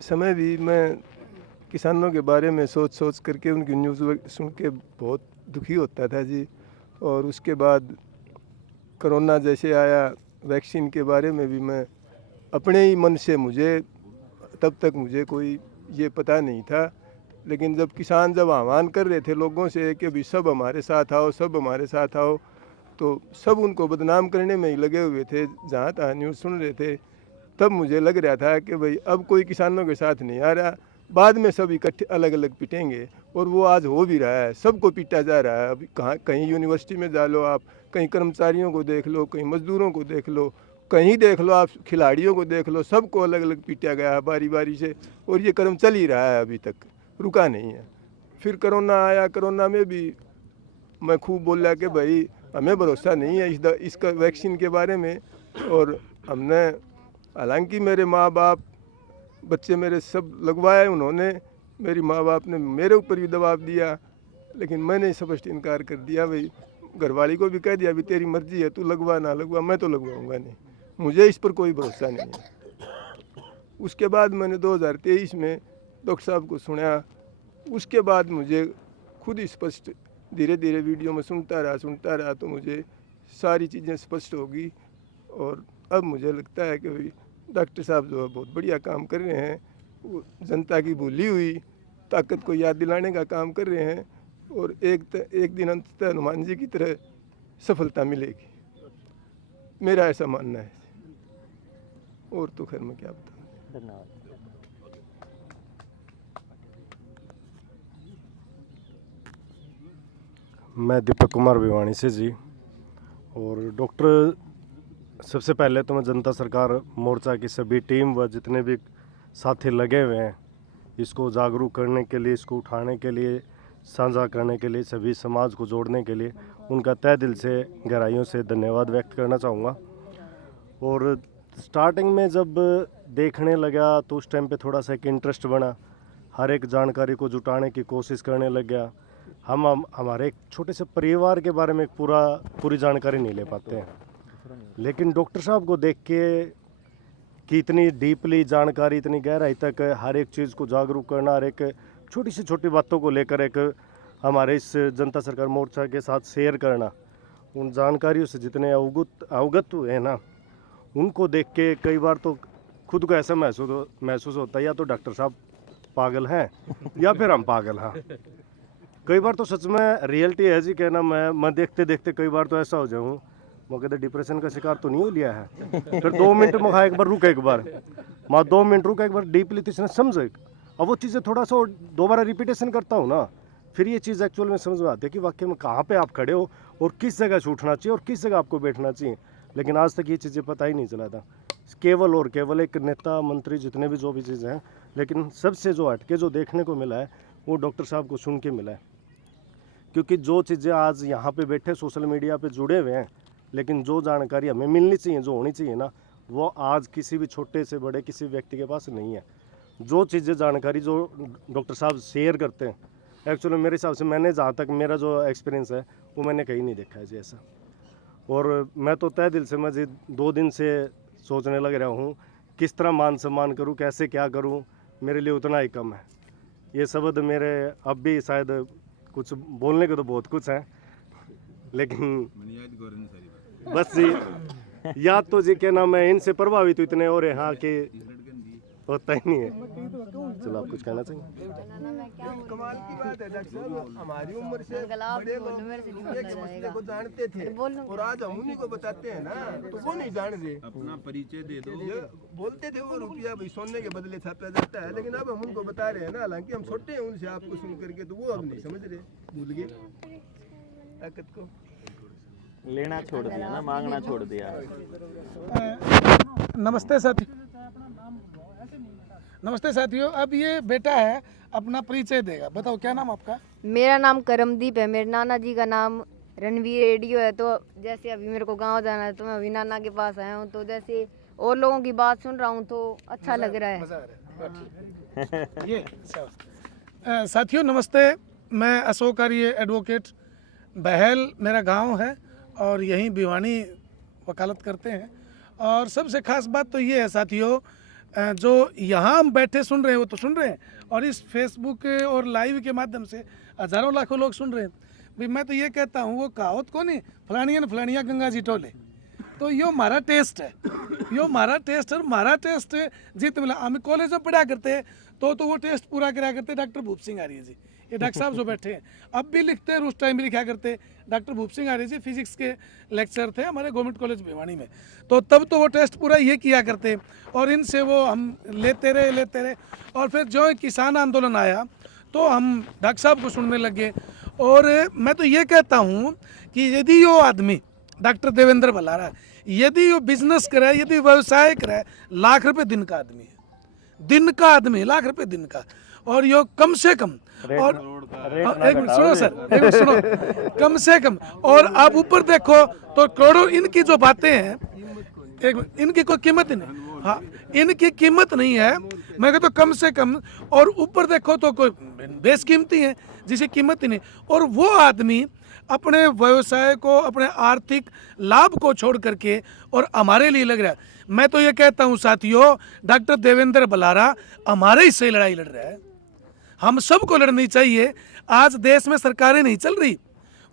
समय भी मैं किसानों के बारे में सोच करके उनकी न्यूज़ सुन के बहुत दुखी होता था जी। और उसके बाद कोरोना जैसे आया, वैक्सीन के बारे में भी मैं अपने ही मन से, मुझे तब तक मुझे कोई ये पता नहीं था, लेकिन जब किसान जब आह्वान कर रहे थे लोगों से कि भाई सब हमारे साथ आओ, सब हमारे साथ आओ, तो सब उनको बदनाम करने में ही लगे हुए थे। जहाँ तहाँ न्यूज़ सुन रहे थे, तब मुझे लग रहा था कि भाई अब कोई किसानों के साथ नहीं आ रहा, बाद में सब इकट्ठे अलग अलग पिटेंगे। और वो आज हो भी रहा है, सबको पीटा जा रहा है। अभी कहीं यूनिवर्सिटी में जा लो आप, कहीं कर्मचारियों को देख लो, कहीं मजदूरों को देख लो, कहीं देख लो आप, खिलाड़ियों को देख लो, सबको अलग अलग पीटा गया है बारी बारी से। और ये क्रम चल ही रहा है, अभी तक रुका नहीं है। फिर कोरोना आया, कोरोना में भी मैं खूब बोला कि भाई हमें भरोसा नहीं है इसका वैक्सीन के बारे में। और हमने, हालांकि मेरे माँ बाप, बच्चे मेरे सब लगवाए उन्होंने, मेरी माँ बाप ने मेरे ऊपर भी दबाव दिया, लेकिन मैंने स्पष्ट इनकार कर दिया। भाई घरवाली को भी कह दिया, अभी तेरी मर्जी है, तू लगवा ना लगवा, मैं तो लगवाऊंगा नहीं, मुझे इस पर कोई भरोसा नहीं है। उसके बाद मैंने 2023 में डॉक्टर साहब को सुना। उसके बाद मुझे खुद ही स्पष्ट, धीरे धीरे वीडियो में सुनता रहा तो मुझे सारी चीज़ें स्पष्ट होगी। और अब मुझे लगता है कि भाई डॉक्टर साहब जो है बहुत बढ़िया काम कर रहे हैं, वो जनता की भूली हुई ताकत को याद दिलाने का काम कर रहे हैं। और एक दिन अंततः हनुमान जी की तरह सफलता मिलेगी, मेरा ऐसा मानना है। और तो खैर मैं क्या बताऊँ। धन्यवाद। मैं दीपक कुमार भिवानी से जी। और डॉक्टर, सबसे पहले तो मैं जनता सरकार मोर्चा की सभी टीम व जितने भी साथी लगे हुए हैं इसको जागरूक करने के लिए, इसको उठाने के लिए, साझा करने के लिए, सभी समाज को जोड़ने के लिए उनका तहे दिल से, गहराइयों से धन्यवाद व्यक्त करना चाहूँगा। और स्टार्टिंग में जब देखने लगा तो उस टाइम पे थोड़ा सा एक इंटरेस्ट बना, हर एक जानकारी को जुटाने की कोशिश करने लग गया। हम हमारे एक छोटे से परिवार के बारे में पूरी जानकारी नहीं ले पाते हैं, लेकिन डॉक्टर साहब को देख के कि इतनी डीपली जानकारी, इतनी गहराई तक हर एक चीज़ को जागरूक करना, हर एक छोटी से छोटी बातों को लेकर एक हमारे इस जनता सरकार मोर्चा के साथ शेयर करना, उन जानकारियों से जितने अवगत हुए हैं ना, उनको देख के कई बार तो खुद को ऐसा महसूस होता है या तो डॉक्टर साहब पागल हैं या फिर हम पागल हैं। कई बार तो सच में रियलिटी है जी, कहना मैं देखते देखते कई बार तो ऐसा हो जाऊँ, मैं कहते डिप्रेशन का शिकार तो नहीं हो लिया है। फिर 2 मिनट में एक बार रुका, एक बार मैं 2 मिनट रुका, एक बार डीपली तीसरा समझो। अब वो चीज़ें थोड़ा सा दोबारा रिपीटेशन करता हूँ ना, फिर ये चीज़ एक्चुअल में समझ में आती है कि वाकई में कहाँ पे आप खड़े हो और किस जगह से उठना चाहिए और किस जगह आपको बैठना चाहिए। लेकिन आज तक ये चीज़ें पता ही नहीं चला था। केवल और केवल एक नेता, मंत्री, जितने भी जो भी चीज़ें हैं, लेकिन सबसे जो हटके जो देखने को मिला है वो डॉक्टर साहब को सुन के मिला है। क्योंकि जो चीज़ें आज यहाँ पे बैठे सोशल मीडिया पे जुड़े हुए हैं, लेकिन जो जानकारी हमें मिलनी चाहिए, जो होनी चाहिए ना, वो आज किसी भी छोटे से बड़े किसी व्यक्ति के पास नहीं है। जो चीज़ें जानकारी जो डॉक्टर साहब शेयर करते हैं, एक्चुअली मेरे हिसाब से, मैंने जहाँ तक मेरा जो एक्सपीरियंस है वो मैंने कहीं नहीं देखा है जी ऐसा। और मैं तो तहे दिल से, मैं जी 2 दिन से सोचने लग रहा हूँ किस तरह मान सम्मान करूँ, कैसे क्या करूँ, मेरे लिए उतना ही कम है। ये शब्द मेरे अब भी शायद कुछ बोलने को तो बहुत कुछ है, लेकिन बस जी याद तो जी क्या नाम है, इनसे प्रभावित इतने हो रहे हाँ कि होता ही नहीं है। चलो आप कुछ कहना चाहिए। कमाल की बात है डॉक्टर साहब, हमारी उम्र से बड़े लोग एक मसले को जानते थे और आज हम उन्हीं को बताते हैं ना, तो वो नहीं जान रहे। अपना परिचय दे दो। बोलते थे वो रुपया भाई सोने के बदले छापा जाता है, लेकिन अब हम उनको बता रहे हैं ना, हालांकि हम छोटे हैं उनसे, आपको सुन करके, तो वो अब नहीं समझ रहे, भूल गए ताकत को। लेना छोड़ दिया ना, मांगना छोड़ दिया। नमस्ते साथी, नमस्ते साथियों। अब ये बेटा है, अपना परिचय देगा। बताओ क्या नाम आपका? मेरा नाम करमदीप है। मेरे नाना जी का नाम रणवीर रेडियो है। तो जैसे अभी मेरे को गांव जाना है तो मैं अभी नाना के पास आया हूँ, तो जैसे और लोगों की बात सुन रहा हूँ तो अच्छा लग रहा है। ये साथियों नमस्ते, मैं अशोक आर्य एडवोकेट, बहल मेरा गांव है और यहीं भिवानी वकालत करते हैं। और सबसे खास बात तो ये है साथियों, जो यहाँ हम बैठे सुन रहे हैं वो तो सुन रहे हैं, और इस फेसबुक और लाइव के माध्यम से हज़ारों लाखों लोग सुन रहे हैं। भाई मैं तो ये कहता हूँ, वो कहावत को नहीं, फलानिया फलानिया गंगा जी टोले, तो यो हमारा टेस्ट है, यो हमारा टेस्ट है। हमारा टेस्ट जित मिला हम कॉलेज में पढ़ा करते तो वो टेस्ट पूरा करा करते डॉक्टर भूप सिंह आर्य जी, ये डॉक्टर साहब जो बैठे हैं अब भी लिखते हैं, उस टाइम भी लिखा करते। डॉक्टर भूप सिंह आर्य जी फिजिक्स के लेक्चर थे हमारे गवर्नमेंट कॉलेज भिवानी में, तो तब तो वो टेस्ट पूरा ये किया करते और इनसे वो हम लेते रहे। और फिर जो किसान आंदोलन आया तो हम डॉक्टर साहब को सुनने लगे। और मैं तो ये कहता हूँ कि यदि वो आदमी डॉक्टर देवेंद्र भलारा यदि वो बिजनेस करे, यदि व्यवसाय करे, लाख रुपए दिन का आदमी है, दिन का आदमी, लाख रुपए दिन का। और यो कम से कम और एक मिनट सुनो सर, एक मिनट सुनो, कम से कम। और आप ऊपर देखो तो करोड़ों इनकी जो बातें हैं, एक इनकी कोई कीमत ही नहीं। हाँ, इनकी कीमत नहीं है, मैं कहता तो कम से कम। और ऊपर देखो तो कोई बेशकीमती है जिसकी कीमत ही नहीं। और वो आदमी अपने व्यवसाय को, अपने आर्थिक लाभ को छोड़ करके और हमारे लिए लग रहा है। मैं तो ये कहता हूँ साथियों, डॉक्टर देवेंद्र भलारा हमारे ही से लड़ाई लड़ रहा है, हम सबको लड़नी चाहिए। आज देश में सरकारें नहीं चल रही,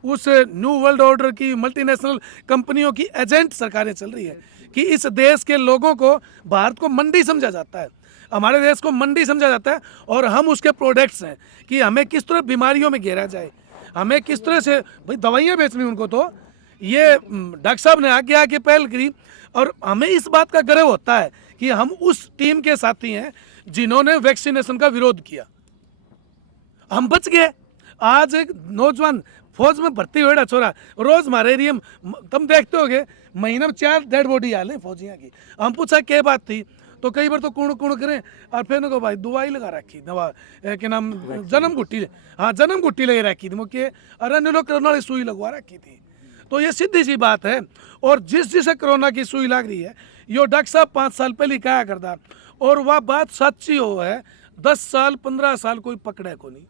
उस न्यू वर्ल्ड ऑर्डर की मल्टीनेशनल कंपनियों की एजेंट सरकारें चल रही है कि इस देश के लोगों को, भारत को मंडी समझा जाता है, हमारे देश को मंडी समझा जाता है। और हम उसके प्रोडक्ट्स हैं कि हमें किस तरह बीमारियों में घेरा जाए, हमें किस तरह से भाई दवाइयाँ बेचनी उनको। तो ये डॉक्टर साहब ने आगे पहल करी और हमें इस बात का गर्व होता है कि हम उस टीम के साथी हैं जिन्होंने वैक्सीनेशन का विरोध किया। हम बच गए। आज एक नौजवान फौज में भर्ती हुआ छोरा रोज हमारे एरिया में तुम देखते होगे महीने में 4 डेड बॉडी आ लें फौजियाँ की। हम पूछा क्या बात थी तो कई बार तो कूण करें और फिर को भाई दवाई लगा रखी, दवा के नाम जन्म घुट्टी, हाँ जन्म घुट्टी लगा रखी थी मुझे, अरे अन्य लोग कोरोना की सुई लगवा रखी थी। तो ये सीधी सी बात है। और जिसे कोरोना की सुई लग रही है, यो डॉक्टर साहब 5 साल पहले कहा करता और वह बात सच्ची हो है। 10 साल 15 साल कोई पकड़े को नहीं।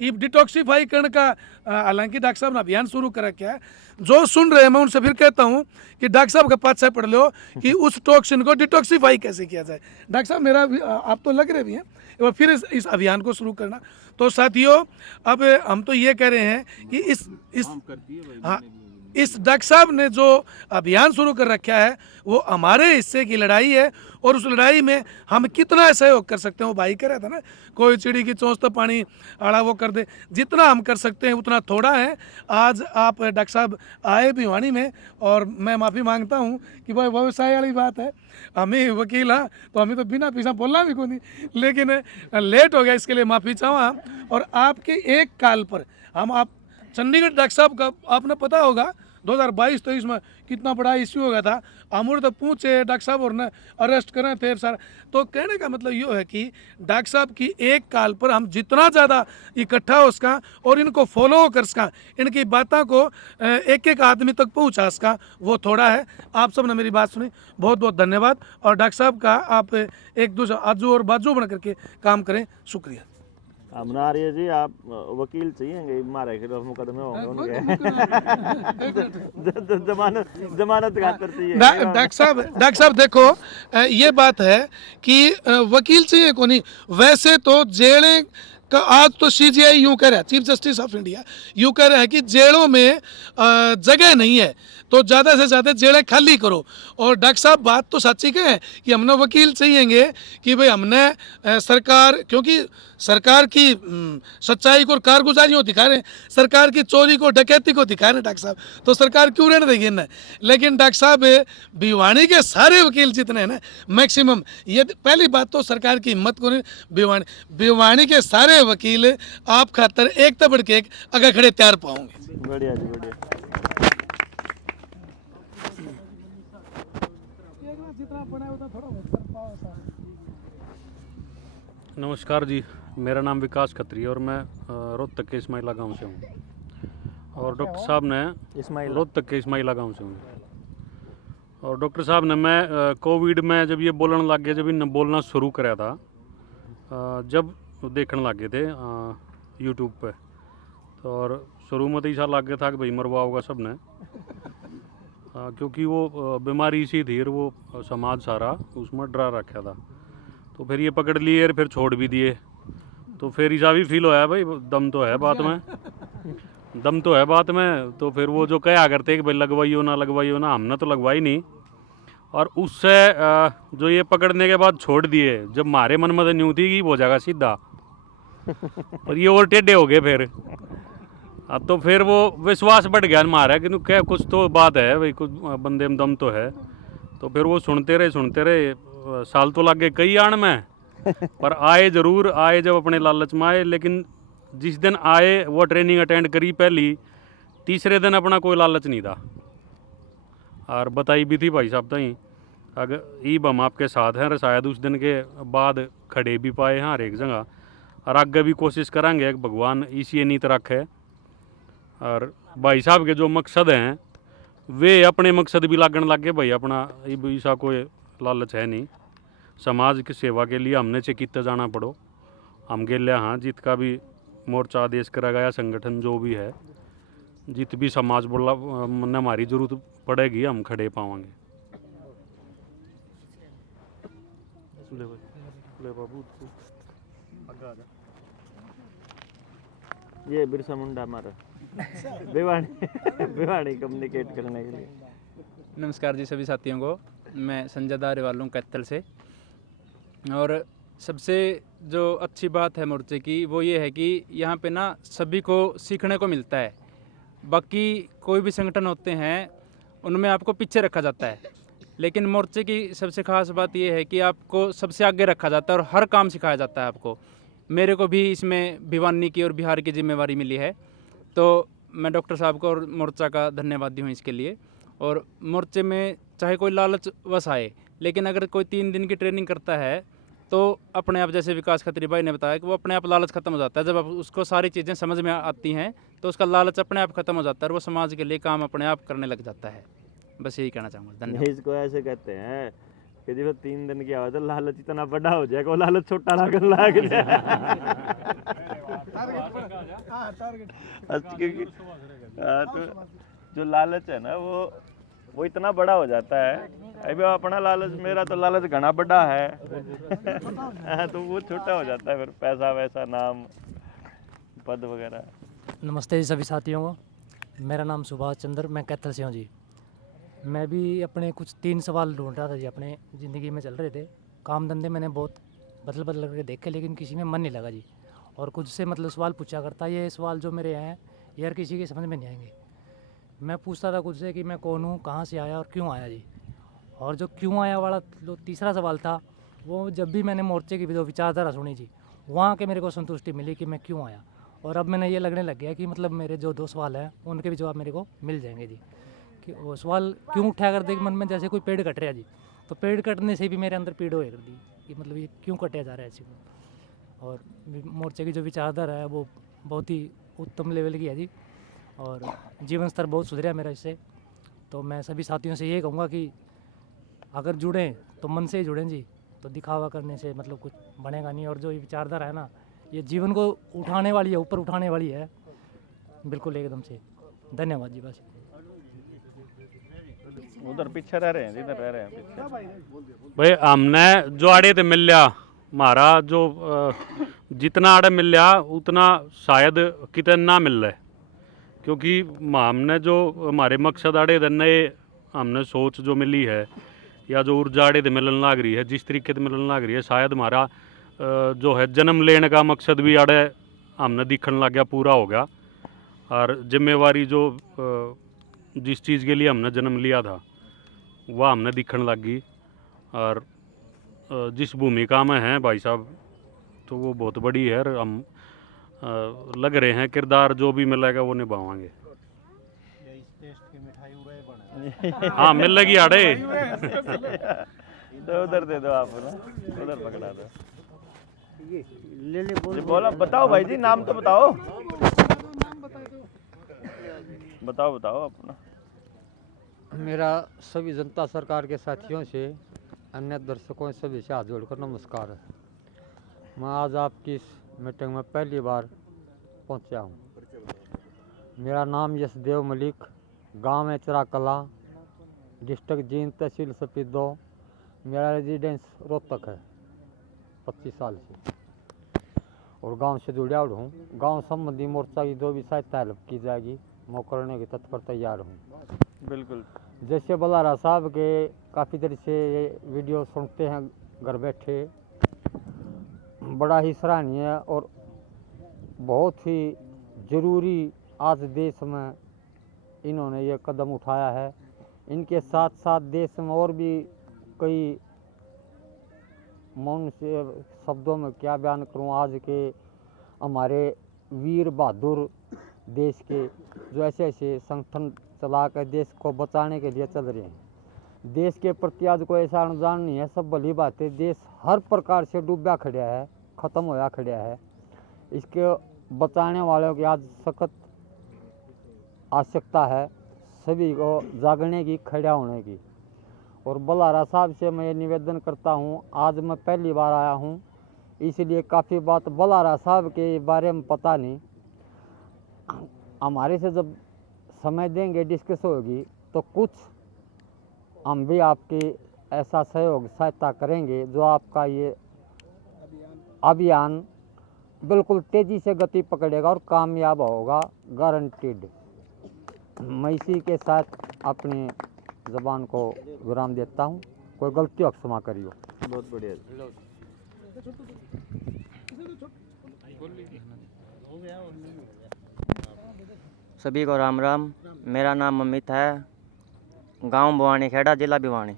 ये डिटॉक्सीफाई करने का हालांकि डॉक्टर साहब ने अभियान शुरू कर रखा है। जो सुन रहे हैं मैं उनसे फिर कहता हूँ कि डॉक्टर साहब का पाँच से पढ़ लो कि उस टॉक्सिन को डिटॉक्सीफाई कैसे किया जाए। डॉक्टर साहब मेरा भी, आप तो लग रहे भी हैं, एक बार फिर इस अभियान को शुरू करना। तो साथियों अब हम तो ये कह रहे हैं कि इस डॉक्टर साहब ने जो अभियान शुरू कर रखा है वो हमारे हिस्से की लड़ाई है और उस लड़ाई में हम कितना सहयोग कर सकते हैं। वो भाई कह रहा था ना, कोई चिड़ी की चोंच तो पानी आड़ा वो कर दे, जितना हम कर सकते हैं उतना थोड़ा है। आज आप डॉक्टर साहब आए भिवानी में और मैं माफ़ी मांगता हूँ कि भाई व्यवसाय वाली बात है, हमें वकील हाँ तो हमें तो बिना पीछा बोलना भी को नहीं, लेकिन लेट हो गया इसके लिए माफ़ी चाहूँ। और आपके एक कॉल पर हम आप चंडीगढ़ डॉक्टर साहब का आपने पता होगा 2022-23 में कितना बड़ा इश्यू हो गया था। अमूर तो पूछे डॉक्टर साहब और ने अरेस्ट करें थे सारा। तो कहने का मतलब ये है कि डॉक्टर साहब की एक कॉल पर हम जितना ज़्यादा इकट्ठा हो सका और इनको फॉलो कर सका, इनकी बातों को एक एक आदमी तक पहुंचा सका, वो थोड़ा है। आप सब ने मेरी बात सुनी, बहुत बहुत धन्यवाद। और डॉक्टर साहब का आप एक दूसरे आजू और बाजू बन करके काम करें, शुक्रिया। हमने आर्य जी आप वकील चाहिए मारे खिलाफ मुकदमे होंगे उनके जमानत खातर चाहिए। डॉक्टर साहब देखो ये बात है कि वकील चाहिए को नहीं, वैसे तो जेलें का आज तो सीजीआई यूं कह रहा है, चीफ जस्टिस ऑफ इंडिया यूं कह रहा है कि जेलों में जगह नहीं है तो ज़्यादा से ज़्यादा जेलें खाली करो। और डॉक्टर साहब बात तो सच्ची कहें कि हमने वकील चाहिएंगे कि भाई हमने सरकार, क्योंकि सरकार की सच्चाई को और कारगुजारी को दिखा रहे हैं, सरकार की चोरी को डकैती को दिखा रहे हैं डॉक्टर साहब, तो सरकार क्यों रहने देगी इन्हें। लेकिन डॉक्टर साहब भिवानी के सारे वकील जितने हैं ना मैक्सिमम, ये पहली बात तो सरकार की हिम्मत को नहीं, भिवानी के सारे वकील आप खातर एक तो बढ़ के एक अगर खड़े तैयार पाओगे। बढ़िया जी बढ़िया। नमस्कार जी, मेरा नाम विकास खत्री है और मैं रोहतक के इस्माइला गांव से हूँ। और डॉक्टर साहब ने रोहतक के इस्माइला गांव से हूँ। और डॉक्टर साहब ने मैं कोविड में जब ये बोलने लग गए, जब इन बोलना शुरू कराया था, जब देखने लग गए थे यूट्यूब पे, तो और शुरू में तो ऐसा लग गया था कि भाई मरवा होगा सब ने, क्योंकि वो बीमारी सी थी और वो समाज सारा उसमें डरा रखा था। तो फिर ये पकड़ लिए और फिर छोड़ भी दिए। तो फिर ऐसा भी फील होया भाई दम तो है बात में, दम तो है बात में। तो फिर वो जो कहा करते कि भाई लगवाइयो ना, हमने तो लगवाई नहीं। और उससे जो ये पकड़ने के बाद छोड़ दिए, जब हमारे मन में न्यू थी कि हो जाएगा सीधा, और ये और टेढ़े हो गए फिर। अब तो फिर वो विश्वास बढ़ गया हमारा कि क्या कुछ तो बात है भाई, कुछ बंदे में दम तो है। तो फिर वो सुनते रहे, साल तो लग गए कई आण में, पर आए जरूर आए जब अपने लालच में आए। लेकिन जिस दिन आए वो ट्रेनिंग अटेंड करी पहली, तीसरे दिन अपना कोई लालच नहीं था। और बताई भी थी भाई साहब तई अगर ईब हम आपके साथ हैं, और शायद उस दिन के बाद खड़े भी पाए हैं हर एक जगह। और आगे भी कोशिश करेंगे भगवान इसी नीत रखे। और भाई साहब के जो मकसद हैं वे अपने मकसद भी लागण लग गए भाई। अपना ऐसा कोई लालच है नहीं, समाज की सेवा के लिए हमने से कितना जाना पड़ो हम गेले। हाँ, जित का भी मोर्चा आदेश करा गया, संगठन जो भी है, जित भी समाज बोला मन हमारी जरूरत पड़ेगी हम खड़े पावांगे। ये बिरसा मुंडा हमारा भिवानी कम्युनिकेट करने के लिए। नमस्कार जी सभी साथियों को, मैं संजय दारेवाल हूँ कैथल से। और सबसे जो अच्छी बात है मोर्चे की वो ये है कि यहाँ पे ना सभी को सीखने को मिलता है। बाकी कोई भी संगठन होते हैं उनमें आपको पीछे रखा जाता है, लेकिन मोर्चे की सबसे ख़ास बात ये है कि आपको सबसे आगे रखा जाता है और हर काम सिखाया जाता है आपको। मेरे को भी इसमें भिवानी की और बिहार की जिम्मेवारी मिली है, तो मैं डॉक्टर साहब को और मोर्चा का धन्यवादी हूँ इसके लिए। और मोर्चे में चाहे कोई लालच वश आए, लेकिन अगर कोई 3 दिन की ट्रेनिंग करता है तो अपने आप, जैसे विकास खत्री भाई ने बताया कि वो अपने आप लालच खत्म हो जाता है। जब आप उसको सारी चीज़ें समझ में आती हैं तो उसका लालच अपने आप खत्म हो जाता है और वो समाज के लिए काम अपने आप करने लग जाता है। बस यही कहना चाहूँगा, धन्यवाद। इसको ऐसे कहते हैं कि जब 3 दिन की आवाज़ है लालच इतना बड़ा हो जाएगा, वो लालच छोटा ना कर लाग तो जो लालच है ना वो इतना बड़ा हो जाता है। अभी अपना लालच, मेरा तो लालच घना बड़ा है तो वो छोटा हो जाता है फिर, पैसा वैसा, नाम, पद वगैरह। नमस्ते जी सभी साथियों को, मेरा नाम सुभाष चंद्र, मैं कैथल से हूँ जी। मैं भी अपने कुछ 3 सवाल ढूंढ रहा था जी, अपने ज़िंदगी में चल रहे थे। काम धंधे मैंने बहुत बदल करके देखे, लेकिन किसी में मन नहीं लगा जी। और कुछ से सवाल पूछा करता, ये सवाल जो मेरे हैं यार किसी के समझ में नहीं आएंगे। मैं पूछता था खुद से कि मैं कौन हूँ, कहाँ से आया और क्यों आया जी। और जो क्यों आया वाला जो तीसरा सवाल था, वो जब भी मैंने मोर्चे की जो विचारधारा सुनी जी, वहाँ के मेरे को संतुष्टि मिली कि मैं क्यों आया। और अब मैंने ये लगने लग गया कि मेरे जो 2 सवाल हैं उनके भी जवाब मेरे को मिल जाएंगे जी। कि वो सवाल क्यों उठा कर दे मन में, जैसे कोई पेड़ कट रहा है जी, तो पेड़ कटने से भी मेरे अंदर पीड़ होए कर दी कि ये क्यों कटा जा रहा है ऐसे को। और मोर्चे की जो विचारधारा है वो बहुत ही उत्तम लेवल की है जी, और जीवन स्तर बहुत सुधरा मेरा इससे। तो मैं सभी साथियों से ये कहूँगा कि अगर जुड़ें तो मन से ही जुड़ें जी, तो दिखावा करने से कुछ बनेगा नहीं। और जो ये विचारधारा है ना, ये जीवन को उठाने वाली है, ऊपर उठाने वाली है बिल्कुल एकदम से। धन्यवाद जी। बस उधर पीछे रह रहे हैं, इधर रह रहे हैं पीछे। भाई हमने जो आड़े थे मिल लिया, हमारा जो जितना आड़े मिल लिया उतना शायद कितने ना मिल रहा है, क्योंकि हमने जो हमारे मकसद आड़े थे नए, हमने सोच जो मिली है या जो ऊर्जा आड़े थे मिलन लाग रही है, जिस तरीके से मिलन लाग रही है, शायद हमारा जो है जन्म लेने का मकसद भी आड़े हमने दिखने लग गया, पूरा हो गया। और जिम्मेवारी जो जिस चीज़ के लिए हमने जन्म लिया था वह हमने दिखने लग गई। और जिस भूमिका में हैं भाई साहब तो वो बहुत बड़ी है, और हम लग रहे हैं किरदार जो भी मिलेगा वो निभावांगे। हाँ मिल लगी आड़े तो उधर दे दो आप ना, उधर पकड़ा दो। ले बोला, बताओ भाई जी, नाम तो बताओ, बताओ अपना। मेरा सभी जनता सरकार के साथियों से, अन्य दर्शकों सभी से हाथ जोड़कर नमस्कार है। मैं आज आपकी इस मीटिंग में पहली बार पहुंचा हूं। मेरा नाम यशदेव मलिक, गांव है चिराकला, डिस्ट्रिक्ट जींद, तहसील सपीदो। मेरा रेजिडेंस रोहतक है 25 साल से। और गांव से जुड़ा हूँ। गांव संबंधी मोर्चा की जो भी सहायता हेल्प की जाएगी मैं करने के तत्पर तैयार हूँ। बिल्कुल। जैसे बलारा साहब के काफ़ी देर से ये वीडियो सुनते हैं घर बैठे, बड़ा ही सराहनीय और बहुत ही ज़रूरी आज देश में इन्होंने ये कदम उठाया है। इनके साथ साथ देश में और भी कई मौन से शब्दों में क्या बयान करूं, आज के हमारे वीर बहादुर देश के जो ऐसे ऐसे संगठन चला कर देश को बचाने के लिए चल रहे हैं। देश के प्रति आज कोई ऐसा अनुदान नहीं है, सब भली बात है। देश हर प्रकार से डूबा खड़ा है, ख़त्म होया खड़ा है। इसके बचाने वालों की आज सख्त आवश्यकता है, सभी को जागने की, खड़ा होने की। और बलारा साहब से मैं ये निवेदन करता हूँ, आज मैं पहली बार आया हूँ इसलिए काफ़ी बात बलारा साहब के बारे में पता नहीं। हमारे से जब समय देंगे, डिस्कस होगी, तो कुछ हम भी आपकी ऐसा सहयोग सहायता करेंगे जो आपका ये अभियान बिल्कुल तेज़ी से गति पकड़ेगा और कामयाब होगा, गारंटीड। मैं इसी के साथ अपनी ज़बान को विराम देता हूँ। कोई गलती हो क्षमा करियो। बहुत बढ़िया। सभी को राम राम। मेरा नाम अमित है, गांव भवानी खेड़ा, जिला भिवानी।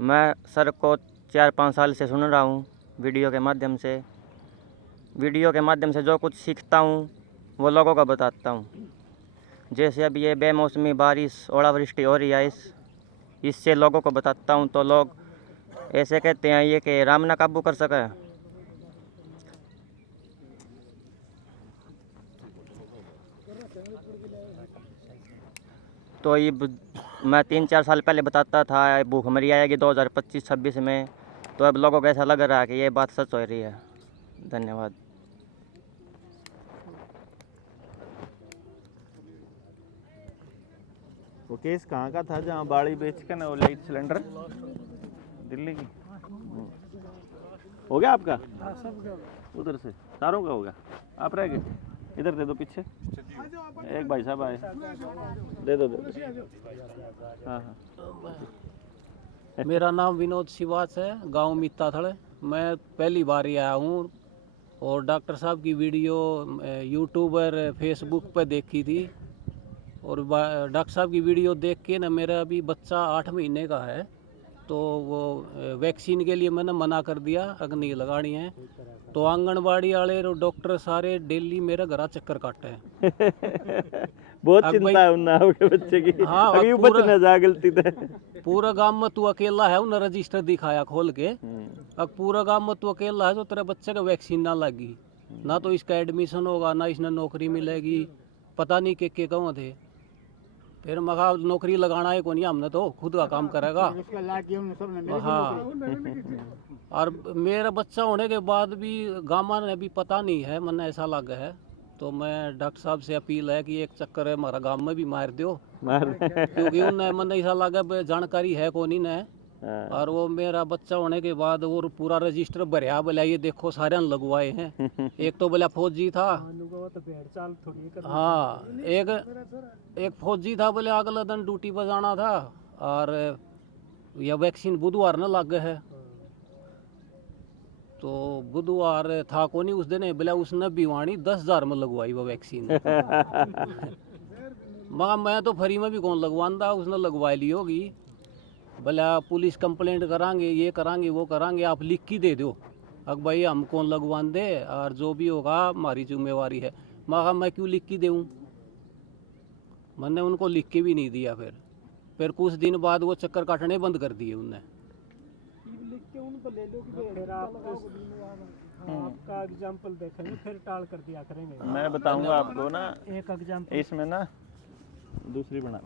मैं सर को 4-5 साल से सुन रहा हूँ वीडियो के माध्यम से जो कुछ सीखता हूँ वो लोगों को बताता हूँ। जैसे अब ये बेमौसमी बारिश, ओलावृष्टि हो रही है, इससे लोगों को बताता हूँ तो लोग ऐसे कहते हैं ये कि राम ना काबू कर सके। तो ये मैं 3-4 साल पहले बताता था भूखमरी आएगी 2025-26 में, तो अब लोगों को ऐसा लग रहा है कि ये बात सच हो रही है। धन्यवाद। वो केस कहाँ का था जहाँ बाड़ी बेच के ना वो लाइट सिलेंडर, दिल्ली की? हो गया आपका? उधर से सारों का हो गया, आप रह गए। इधर दे दो पीछे, एक भाई साहब आए, दे दो। हाँ हाँ। मेरा नाम विनोद शिवास है, गांव मित्ताथड़। मैं पहली बार ही आया हूँ और डॉक्टर साहब की वीडियो यूट्यूब और फेसबुक पर देखी थी। और डॉक्टर साहब की वीडियो देख के ना मेरा अभी बच्चा 8 महीने का है, तो वो वैक्सीन के लिए मैंने मना कर दिया, अग्नि लगानी है। तो आंगनबाड़ी वाले और डॉक्टर सारे डेली मेरा घर चक्कर काटते हैं। बहुत चिंता है उन आपके बच्चे की। हाँ, अभी बच ना जा गलती से। पूरा गांव में तू अकेला है, उन्हें रजिस्टर दिखाया खोल के। अब पूरा गांव में तू अकेला है तो तेरे बच्चे का वैक्सीन ना लगी, ना तो इसका एडमिशन होगा, ना इसने नौकरी मिलेगी, पता नहीं के कौन थे। फिर मगा नौकरी लगाना है को नहीं, हमने तो खुद का काम करेगा। हाँ, और मेरा बच्चा होने के बाद भी गामा ने भी पता नहीं है, मैंने ऐसा लगा है। तो मैं डॉक्टर साहब से अपील है कि एक चक्कर है हमारा गांव में भी मार दो, क्योंकि उन्हें मैंने ऐसा लगा जानकारी है को नहीं ने। और वो मेरा बच्चा होने के बाद वो पूरा रजिस्टर भरया, बोला ये देखो सारे लगवाए हैं। एक तो बोला फौजी था, हाँ, एक फौजी था, बोले अगले दिन ड्यूटी पर जाना था। और यह वैक्सीन बुधवार न लग है, तो बुधवार था को नहीं उस दिन, बोला उसने भिवानी 10,000 में लगवाई वो वैक्सीन। मगर मैं तो फ्री में भी कौन लगवाता, उसने लगवा ली होगी। बोला पुलिस कंप्लेंट करांगे, ये करांगे, वो करांगे, आप लिख के दे दो। अब भाई हम कौन लगवान दे, और जो भी होगा हमारी जिम्मेवारी है। मगर मैं क्यों लिख के दूँ, मैंने उनको लिख के भी नहीं दिया। फिर कुछ दिन बाद वो चक्कर काटने बंद कर दिए उनने। आपका एग्जाम्पल देखेंगे फिर टाल कर दिया करेंगे। मैं बताऊंगा आपको ना एक एग्जाम्पल इसमें ना दूसरी बना